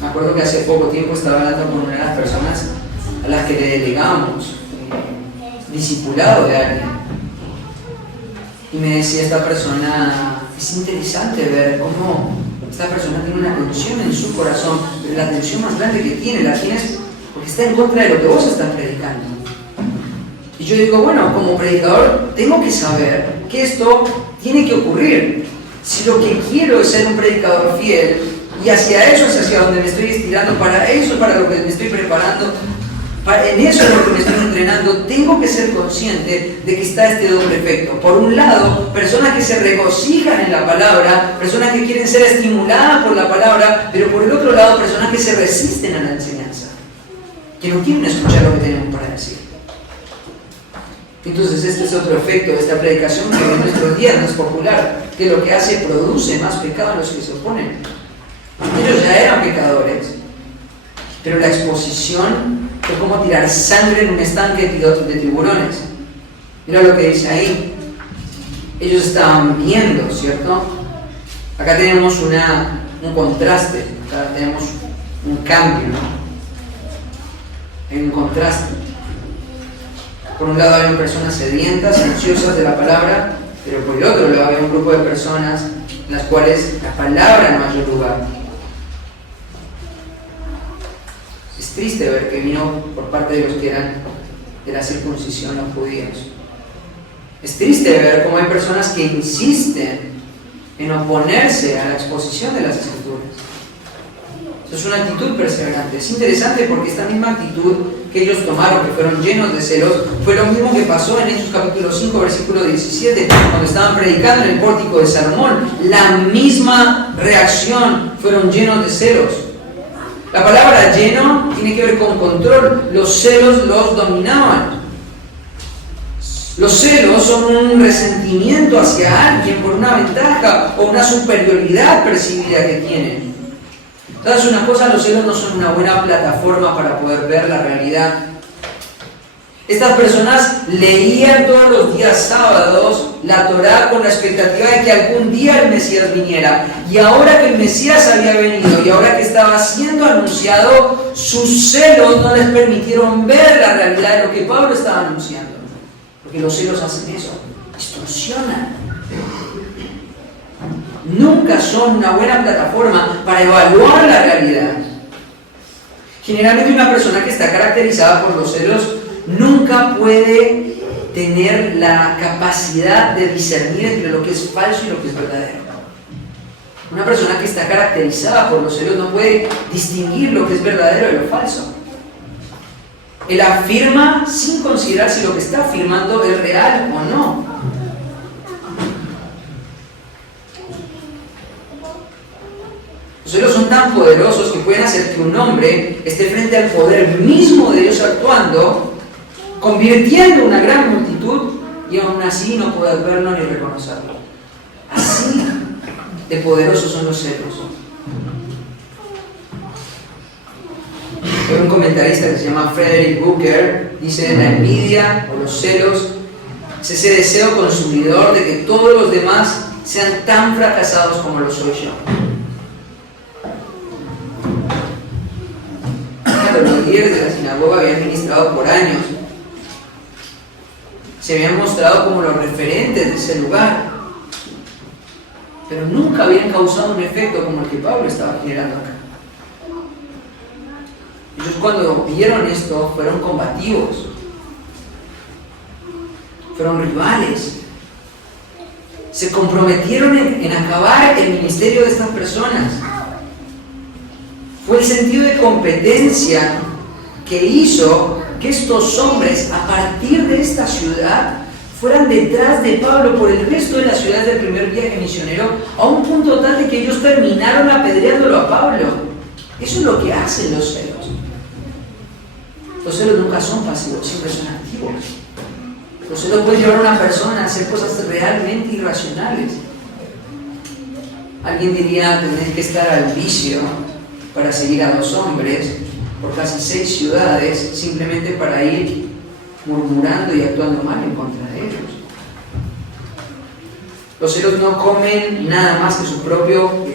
Me acuerdo que hace poco tiempo estaba hablando con una de las personas a las que le delegamos discipulado de alguien. Y me decía esta persona: es interesante ver cómo esta persona tiene una tensión en su corazón, pero la tensión más grande que tiene, la tienes porque está en contra de lo que vos estás predicando. Y yo digo, bueno, como predicador tengo que saber que esto tiene que ocurrir. Si lo que quiero es ser un predicador fiel, y hacia eso es hacia donde me estoy estirando, para eso, para lo que me estoy preparando, en eso es lo que me estoy entrenando, tengo que ser consciente de que está este doble efecto. Por un lado, personas que se regocijan en la palabra, personas que quieren ser estimuladas por la palabra, pero por el otro lado, personas que se resisten a la enseñanza, que no quieren escuchar lo que tenemos para decir. Entonces este es otro efecto de esta predicación que en nuestros días no es popular, que lo que hace produce más pecado en los que se oponen. Ellos ya eran pecadores, pero la exposición fue como tirar sangre en un estanque de tiburones. Mira lo que dice ahí. Ellos estaban viendo, ¿cierto? Acá tenemos un contraste, acá tenemos un cambio, ¿no? Hay un contraste. Por un lado hay personas sedientas, ansiosas de la palabra, pero por el otro lado hay un grupo de personas en las cuales la palabra no haya lugar. Es triste ver que vino por parte de los que eran de la circuncisión, los judíos. Es triste ver cómo hay personas que insisten en oponerse a la exposición de las Escrituras. Eso es una actitud perseverante. Es interesante porque esta misma actitud que ellos tomaron, que fueron llenos de celos, fue lo mismo que pasó en Hechos capítulo 5, versículo 17, cuando estaban predicando en el pórtico de Salomón. La misma reacción, fueron llenos de celos. La palabra lleno tiene que ver con control. Los celos los dominaban. Los celos son un resentimiento hacia alguien por una ventaja o una superioridad percibida que tienen. ¿Sabes una cosa? Los celos no son una buena plataforma para poder ver la realidad. Estas personas leían todos los días sábados la Torá con la expectativa de que algún día el Mesías viniera. Y ahora que el Mesías había venido y ahora que estaba siendo anunciado, sus celos no les permitieron ver la realidad de lo que Pablo estaba anunciando. Porque los celos hacen eso, distorsionan. Nunca son una buena plataforma para evaluar la realidad. Generalmente una persona que está caracterizada por los celos nunca puede tener la capacidad de discernir entre lo que es falso y lo que es verdadero. Una persona que está caracterizada por los celos no puede distinguir lo que es verdadero de lo falso. Él afirma sin considerar si lo que está afirmando es real o no. Los celos son tan poderosos que pueden hacer que un hombre esté frente al poder mismo de Dios actuando, convirtiendo una gran multitud y aún así no poder verlo ni reconocerlo. Así de poderosos son los celos. Hay un comentarista que se llama Frederick Booker, dice: la envidia o los celos es ese deseo consumidor de que todos los demás sean tan fracasados como lo soy yo. Los líderes de la sinagoga habían ministrado por años, se habían mostrado como los referentes de ese lugar, pero nunca habían causado un efecto como el que Pablo estaba generando acá. Ellos, cuando vieron esto, fueron combativos, fueron rivales, se comprometieron en acabar el ministerio de estas personas. Fue el sentido de competencia que hizo que estos hombres, a partir de esta ciudad, fueran detrás de Pablo por el resto de las ciudades del primer viaje misionero, a un punto tal de que ellos terminaron apedreándolo a Pablo. Eso es lo que hacen los celos. Los celos nunca son pasivos, siempre son activos. Los celos pueden llevar a una persona a hacer cosas realmente irracionales. Alguien diría: tener que estar al vicio para seguir a dos hombres por casi 6 ciudades simplemente para ir murmurando y actuando mal en contra de ellos. Los celos no comen nada más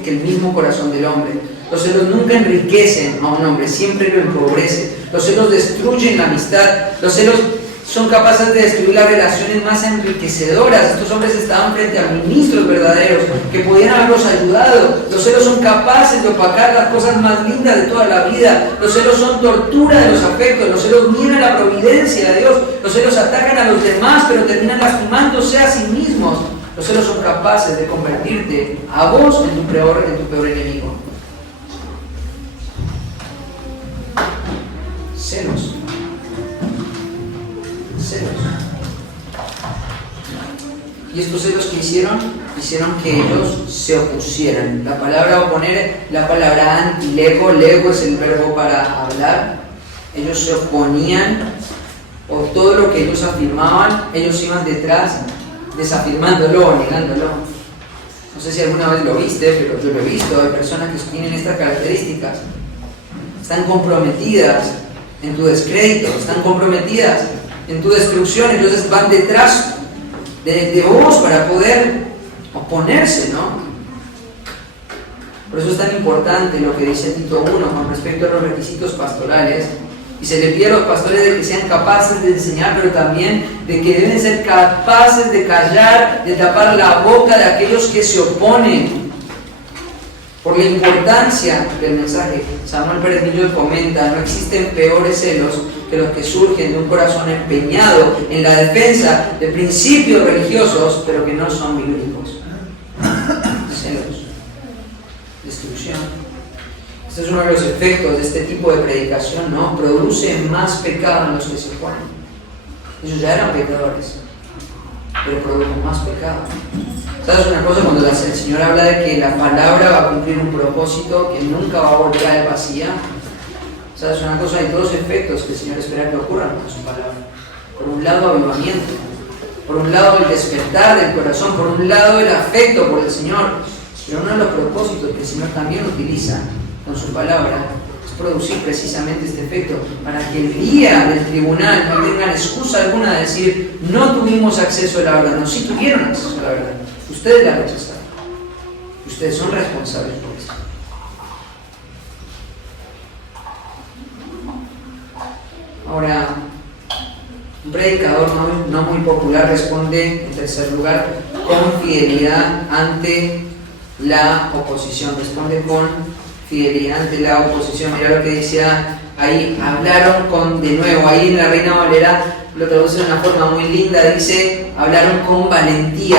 que el mismo corazón del hombre. Los celos nunca enriquecen a un hombre, siempre lo empobrecen. Los celos destruyen la amistad. Los celos son capaces de destruir las relaciones más enriquecedoras. Estos hombres estaban frente a ministros verdaderos que podían haberlos ayudado. Los celos son capaces de opacar las cosas más lindas de toda la vida. Los celos son tortura de los afectos. Los celos niegan la providencia de Dios. Los celos atacan a los demás, pero terminan lastimándose a sí mismos. Los celos son capaces de convertirte a vos en tu peor enemigo. Celos. Y estos celos que hicieron que ellos se opusieran. La palabra oponer, la palabra antilego, lego es el verbo para hablar. Ellos se oponían, o todo lo que ellos afirmaban, ellos iban detrás, desafirmándolo o negándolo. No sé si alguna vez lo viste, pero yo lo he visto. Hay personas que tienen estas características. Están comprometidas en tu descrédito, están comprometidas en tu destrucción, entonces van detrás de vos para poder oponerse, ¿no? Por eso es tan importante lo que dice Tito 1 con respecto a los requisitos pastorales. Y se le pide a los pastores de que sean capaces de enseñar, pero también de que deben ser capaces de callar, de tapar la boca de aquellos que se oponen. Por la importancia del mensaje, Samuel Pérez Millo comenta: no existen peores celos que los que surgen de un corazón empeñado en la defensa de principios religiosos, pero que no son bíblicos. Celos, destrucción. Este es uno de los efectos de este tipo de predicación, ¿no? Produce más pecado en los que se oponen. Ellos ya eran pecadores, pero producen más pecado. ¿Sabes una cosa? Cuando el Señor habla de que la palabra va a cumplir un propósito, que nunca va a volver a vacía, ¿sabes una cosa? Hay dos efectos que el Señor espera que ocurran con su palabra. Por un lado, avivamiento. Por un lado, el despertar del corazón. Por un lado, el afecto por el Señor. Pero uno de los propósitos que el Señor también utiliza con su palabra es producir precisamente este efecto, para que el día del tribunal no tengan excusa alguna de decir: no tuvimos acceso a la verdad. No, sí tuvieron acceso a la verdad. Ustedes la rechazaron. Ustedes son responsables por eso. Ahora, un predicador no muy popular responde, en tercer lugar, con fidelidad ante la oposición. Responde con fidelidad ante la oposición. Mira lo que decía ahí: hablaron de nuevo, ahí en la Reina Valera lo traduce de una forma muy linda, dice: hablaron con valentía.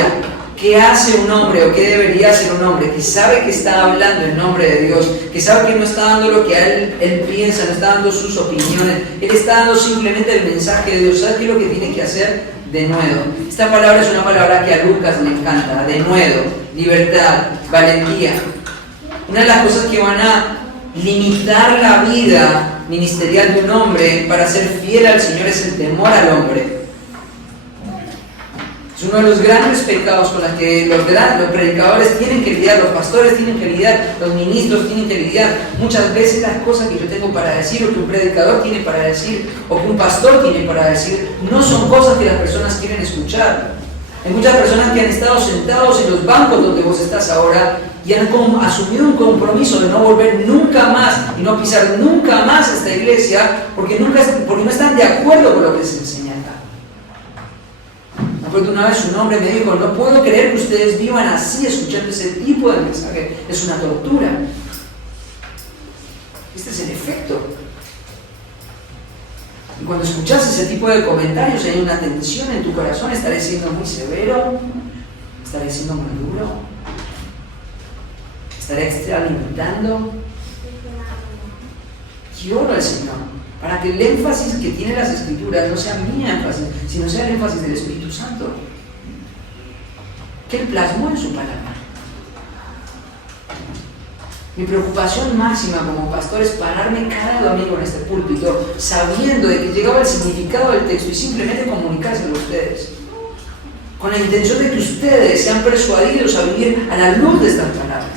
¿Qué hace un hombre o qué debería hacer un hombre que sabe que está hablando en nombre de Dios, que sabe que no está dando lo que él piensa, no está dando sus opiniones, él está dando simplemente el mensaje de Dios? ¿Sabe qué es lo que tiene que hacer? Denuedo. Esta palabra es una palabra que a Lucas le encanta: denuedo, libertad, valentía. Una de las cosas que van a limitar la vida ministerial de un hombre para ser fiel al Señor es el temor al hombre. Es uno de los grandes pecados con los que los predicadores tienen que lidiar, los pastores tienen que lidiar, los ministros tienen que lidiar. Muchas veces las cosas que yo tengo para decir, o que un predicador tiene para decir, o que un pastor tiene para decir, no son cosas que las personas quieren escuchar. Hay muchas personas que han estado sentados en los bancos donde vos estás ahora y han asumido un compromiso de no volver nunca más y no pisar nunca más esta iglesia porque no están de acuerdo con lo que se enseña acá. Me acuerdo una vez un hombre me dijo: no puedo creer que ustedes vivan así escuchando ese tipo de mensaje, es una tortura. Este es el efecto. Y cuando escuchas ese tipo de comentarios hay una tensión en tu corazón. ¿Estaré siendo muy severo? ¿Estaré siendo muy duro? ¿Estaré extralimitando? Y oro al Señor para que el énfasis que tiene las Escrituras no sea mi énfasis, sino sea el énfasis del Espíritu Santo, que Él plasmó en su palabra. Mi preocupación máxima como pastor es pararme cada domingo en este púlpito sabiendo de que llegaba el significado del texto y simplemente comunicárselo a ustedes, con la intención de que ustedes sean persuadidos a vivir a la luz de estas palabras.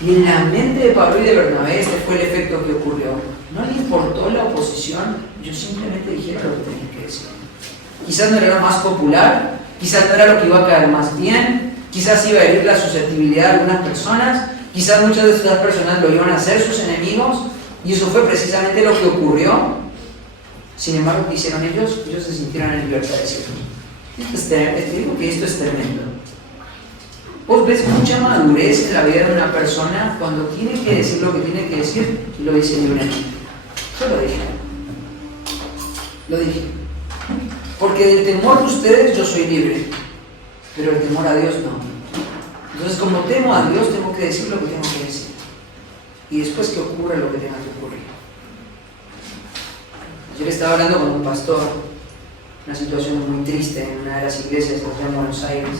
Y en la mente de Pablo y de Bernabé este fue el efecto que ocurrió. No le importó la oposición, yo simplemente dijera lo que tenía que decir. Quizás no era lo más popular, quizás no era lo que iba a caer más bien, quizás iba a herir la susceptibilidad de algunas personas, quizás muchas de estas personas lo iban a hacer sus enemigos, y eso fue precisamente lo que ocurrió. Sin embargo, ¿qué hicieron ellos? Ellos se sintieron en libertad de decir: te digo que esto es tremendo. Vos ves mucha madurez en la vida de una persona cuando tiene que decir lo que tiene que decir y lo dice libremente. Yo lo dije. Lo dije. Porque del temor de ustedes yo soy libre, pero el temor a Dios no. Entonces, como temo a Dios, tengo que decir lo que tengo que decir. Y después que ocurra lo que tenga que ocurrir. Ayer estaba hablando con un pastor, una situación muy triste en una de las iglesias allá en Buenos Aires.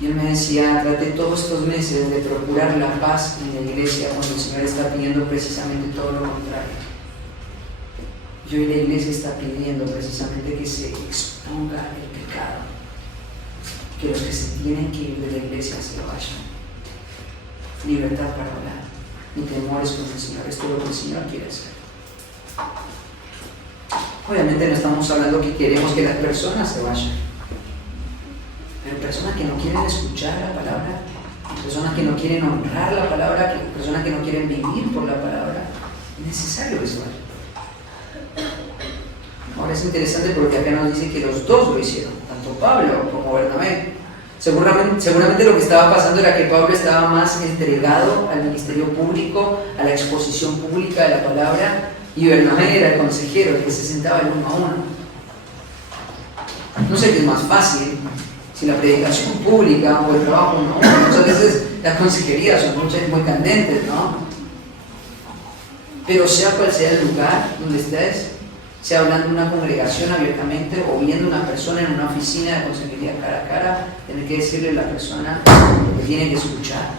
Y él me decía: traté todos estos meses de procurar la paz en la iglesia cuando el Señor está pidiendo precisamente todo lo contrario. Y hoy la iglesia está pidiendo precisamente que se exponga el pecado. que los que se tienen que ir de la iglesia se vayan. Libertad para hablar, ni temores con el Señor. Esto es lo que el Señor quiere hacer. Obviamente no estamos hablando que queremos que las personas se vayan, pero personas que no quieren escuchar la palabra, personas que no quieren honrar la palabra, personas que no quieren vivir por la palabra, es necesario que se vayan. Ahora es interesante porque acá nos dice que los dos lo hicieron, tanto Pablo como Bernabé. Seguramente lo que estaba pasando era que Pablo estaba más entregado al ministerio público, a la exposición pública de la palabra, y Bernabé era el consejero, el que se sentaba el uno a uno. No sé qué es más fácil, si la predicación pública o el trabajo uno a uno. Muchas veces las consejerías son muy candentes, ¿no? Pero sea cual sea el lugar donde estés, sea hablando en una congregación abiertamente o viendo a una persona en una oficina de consejería cara a cara, tener que decirle a la persona lo que tiene que escuchar.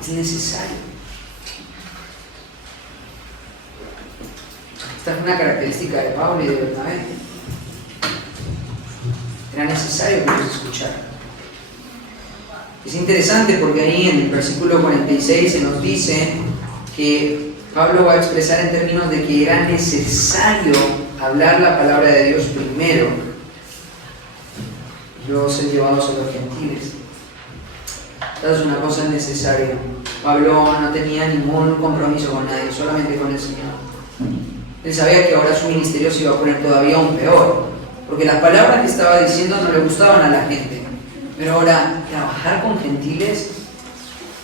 Es necesario. Esta es una característica de Pablo y de Bernabé. Era necesario que los escucharan. Es interesante porque ahí en el versículo 46 se nos dice que Pablo va a expresar en términos de que era necesario hablar la palabra de Dios primero y luego ser llevados a los gentiles. Esa es una cosa necesaria. Pablo no tenía ningún compromiso con nadie, solamente con el Señor. Él sabía que ahora su ministerio se iba a poner todavía aún peor, porque las palabras que estaba diciendo no le gustaban a la gente. Pero ahora, trabajar con gentiles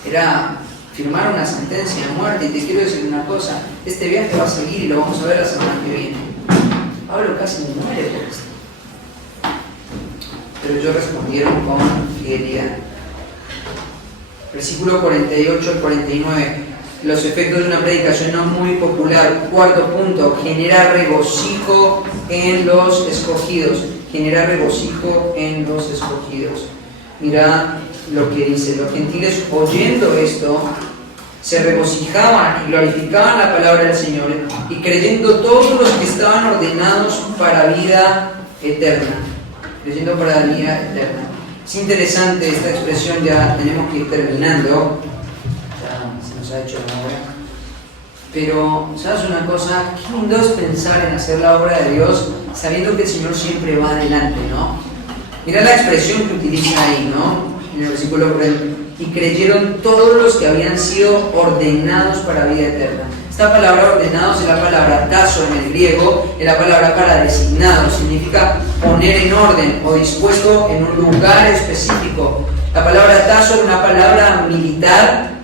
era firmar una sentencia de muerte. Y te quiero decir una cosa, este viaje va a seguir y lo vamos a ver la semana que viene. Pablo casi muere por esto. Pero ellos respondieron con fidelidad. Versículo 48 al 49. Los efectos de una predicación no muy popular. Cuarto punto, genera regocijo en los escogidos. Genera regocijo en los escogidos. Mira lo que dice: los gentiles, oyendo esto, se regocijaban y glorificaban la palabra del Señor, y creyendo todos los que estaban ordenados para vida eterna. Creyendo para vida eterna. Es interesante esta expresión, ya tenemos que ir terminando. Ha hecho la obra. Pero, ¿sabes una cosa? Qué lindo es pensar en hacer la obra de Dios sabiendo que el Señor siempre va adelante, ¿no? Mira la expresión que utiliza ahí, ¿no? En el versículo 40. Y creyeron todos los que habían sido ordenados para vida eterna. Esta palabra ordenados es la palabra tazo en el griego, es la palabra para designado, significa poner en orden o dispuesto en un lugar específico. La palabra tazo es una palabra militar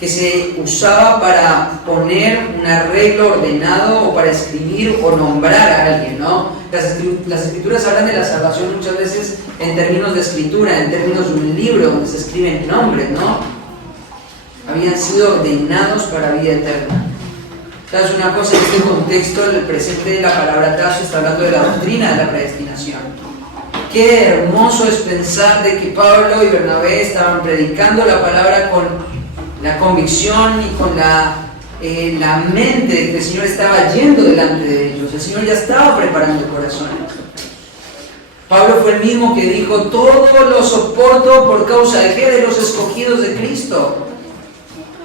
que se usaba para poner un arreglo ordenado o para escribir o nombrar a alguien, ¿no? Las escrituras hablan de la salvación muchas veces en términos de escritura, en términos de un libro donde se escriben nombres, ¿no? Habían sido ordenados para vida eterna. ¿Sabes una cosa? En este contexto, el presente de la palabra tazo está hablando de la doctrina de la predestinación. Qué hermoso es pensar de que Pablo y Bernabé estaban predicando la palabra con la convicción y con la mente de que el Señor estaba yendo delante de ellos. El Señor ya estaba preparando corazones. Pablo fue el mismo que dijo: todo lo soporto por causa de ¿qué? De los escogidos de Cristo.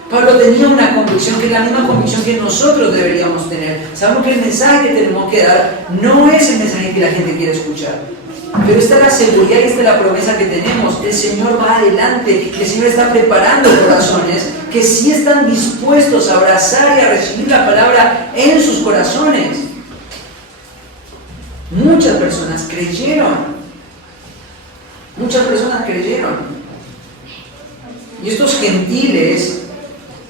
Pablo tenía una convicción que es la misma convicción que nosotros deberíamos tener. Sabemos que el mensaje que tenemos que dar no es el mensaje que la gente quiere escuchar. Pero esta es la seguridad y esta es la promesa que tenemos. El Señor va adelante. El Señor está preparando corazones que sí están dispuestos a abrazar y a recibir la palabra en sus corazones. Muchas personas creyeron. Muchas personas creyeron. Y estos gentiles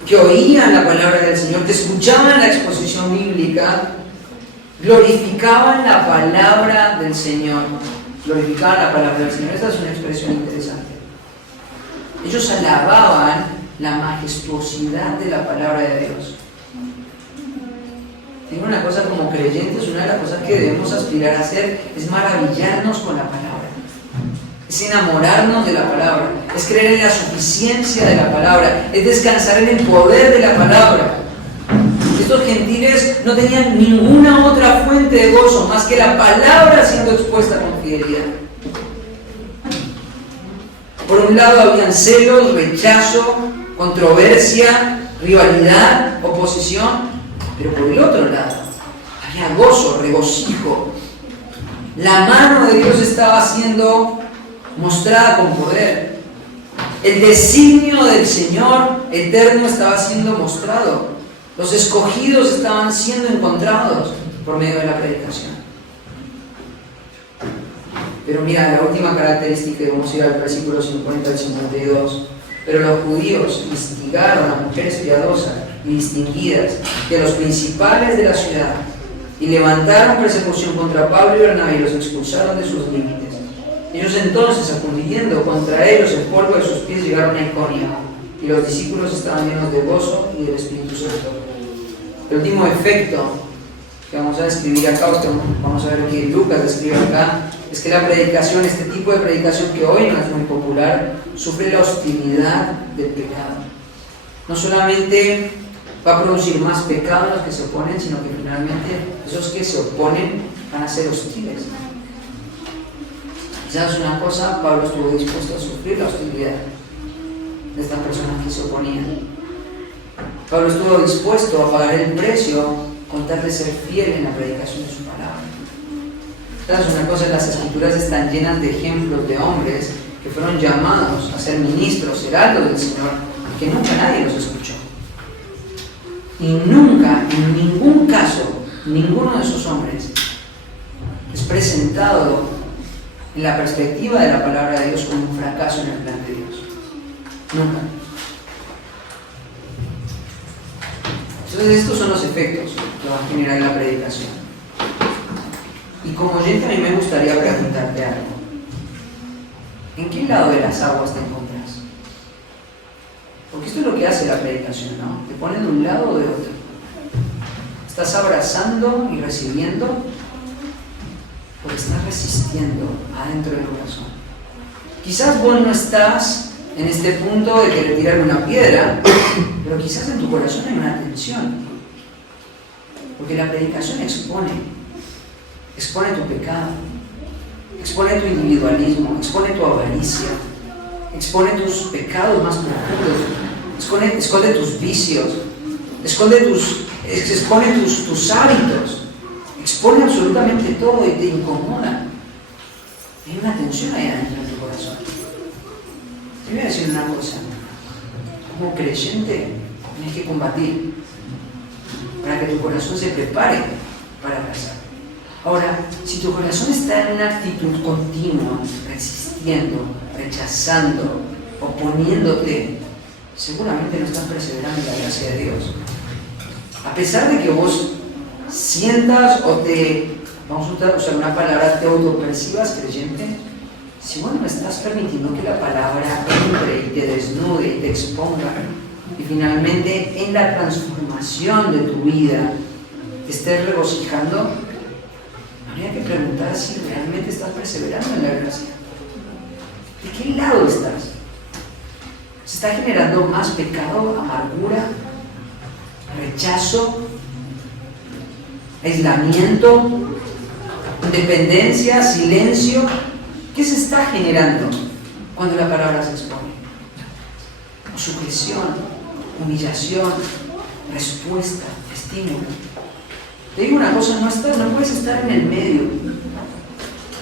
que oían la palabra del Señor, que escuchaban la exposición bíblica, glorificaban la palabra del Señor. Glorificaban la palabra del Señor. Esta es una expresión interesante. Ellos alababan la majestuosidad de la palabra de Dios. Digo una cosa, como creyentes, una de las cosas que debemos aspirar a hacer es maravillarnos con la palabra. Es enamorarnos de la palabra, es creer en la suficiencia de la palabra, es descansar en el poder de la palabra. Estos gentiles no tenían ninguna otra fuente de gozo más que la palabra siendo expuesta con fidelidad. Por un lado habían celos, rechazo, controversia, rivalidad, oposición, pero por el otro lado había gozo, regocijo. La mano de Dios estaba siendo mostrada con poder. El designio del Señor eterno estaba siendo mostrado. Los escogidos estaban siendo encontrados por medio de la predicación. Pero mira, la última característica, y vamos a ir al versículo 50 al 52. Pero los judíos instigaron a mujeres piadosas y distinguidas de los principales de la ciudad y levantaron persecución contra Pablo y Bernabé y los expulsaron de sus límites. Ellos entonces, acudiendo contra ellos el polvo de sus pies, llegaron a Iconio, y los discípulos estaban llenos de gozo y del Espíritu Santo. El último efecto que vamos a describir acá, o que vamos a ver que Lucas describe acá, es que la predicación, este tipo de predicación que hoy no es muy popular, sufre la hostilidad del pecado. No solamente va a producir más pecado en los que se oponen, sino que finalmente esos que se oponen van a ser hostiles. ¿Sabes una cosa? Pablo estuvo dispuesto a sufrir la hostilidad de estas personas que se oponían. Pablo estuvo dispuesto a pagar el precio con tal de ser fiel en la predicación de su palabra. ¿Sabes una cosa? Las Escrituras están llenas de ejemplos de hombres que fueron llamados a ser ministros, heraldos del Señor, y que nunca nadie los escuchó. Y nunca, en ningún caso, ninguno de esos hombres es presentado en la perspectiva de la palabra de Dios como un fracaso en el plan de Dios. Nunca. Entonces estos son los efectos que va a generar la predicación. Y como oyente a mí me gustaría preguntarte algo. ¿En qué lado de las aguas te encuentras? Porque esto es lo que hace la predicación, ¿no? Te pone de un lado o de otro. ¿Estás abrazando y recibiendo? ¿O estás resistiendo adentro del corazón? Quizás vos no estás en este punto de querer tirar una piedra, pero quizás en tu corazón hay una tensión. Porque la predicación expone tu pecado, expone tu individualismo, expone tu avaricia, expone tus pecados más profundos, esconde tus vicios, expone tus hábitos, expone absolutamente todo y te incomoda. Hay una tensión ahí adentro de tu corazón. Te voy a decir una cosa. Como creyente tienes que combatir para que tu corazón se prepare para abrazar. Ahora, si tu corazón está en una actitud continua, resistiendo, rechazando, oponiéndote, seguramente no estás perseverando en la gracia de Dios. A pesar de que vos sientas o vamos a usar una palabra, te autopercibas creyente, si vos no estás permitiendo que la palabra entre y te desnude y te exponga, y finalmente en la transformación de tu vida te estés regocijando, habría que preguntar si realmente estás perseverando en la gracia. ¿De qué lado estás? ¿Se está generando más pecado, amargura, rechazo, aislamiento, independencia, silencio? ¿Qué se está generando cuando la palabra se expone? O sujeción, humillación, respuesta, estímulo. Te digo una cosa, no puedes estar en el medio.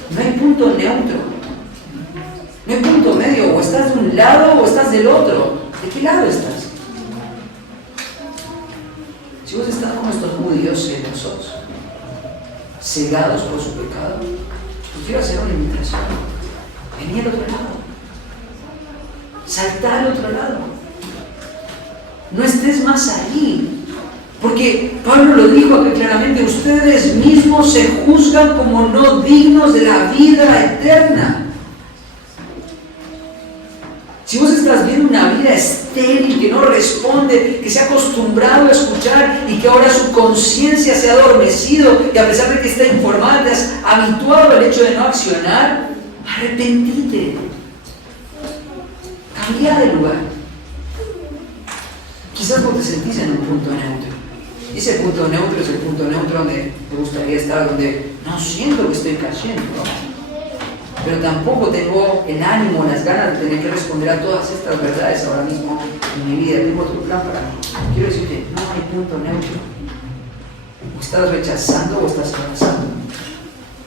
No hay punto neutro. No hay punto medio. O estás de un lado o estás del otro. ¿De qué lado estás? Si vos estás como estos judíos celosos, cegados por su pecado, pues quiero hacer una invitación. Vení al otro lado. Saltá al otro lado. No estés más ahí. Porque Pablo lo dijo aquí claramente, ustedes mismos se juzgan como no dignos de la vida eterna. Si vos estás viendo una vida estéril, que no responde, que se ha acostumbrado a escuchar y que ahora su conciencia se ha adormecido y a pesar de que está informada, te has habituado al hecho de no accionar, arrepentite. Cambia de lugar. Quizás vos te sentís en un punto neutro. Y ese punto neutro es el punto neutro donde te gustaría estar, donde no siento que estoy cayendo. pero tampoco tengo el ánimo, las ganas de tener que responder a todas estas verdades ahora mismo en mi vida. Tengo otro plan para mí. Quiero decirte, no hay punto neutro. O estás rechazando o estás abrazando.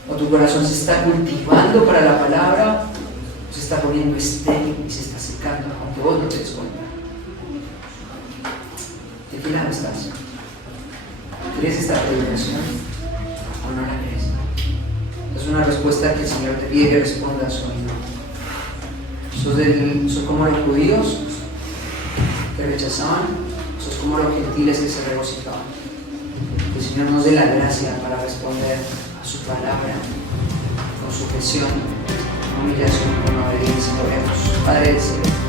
O tu corazón se está cultivando para la palabra, o se está poniendo estéril y se está secando, aunque vos no te des cuenta. ¿De qué lado estás? ¿Crees esta predicación o no la crees? Es una respuesta que el Señor te pide que respondas hoy. ¿Sos como los judíos que rechazaban? ¿Sos como los gentiles que se regocijaban? Que el Señor nos dé la gracia para responder a su palabra con sujeción, humillación, con obediencia. Oremos. Padre del cielo.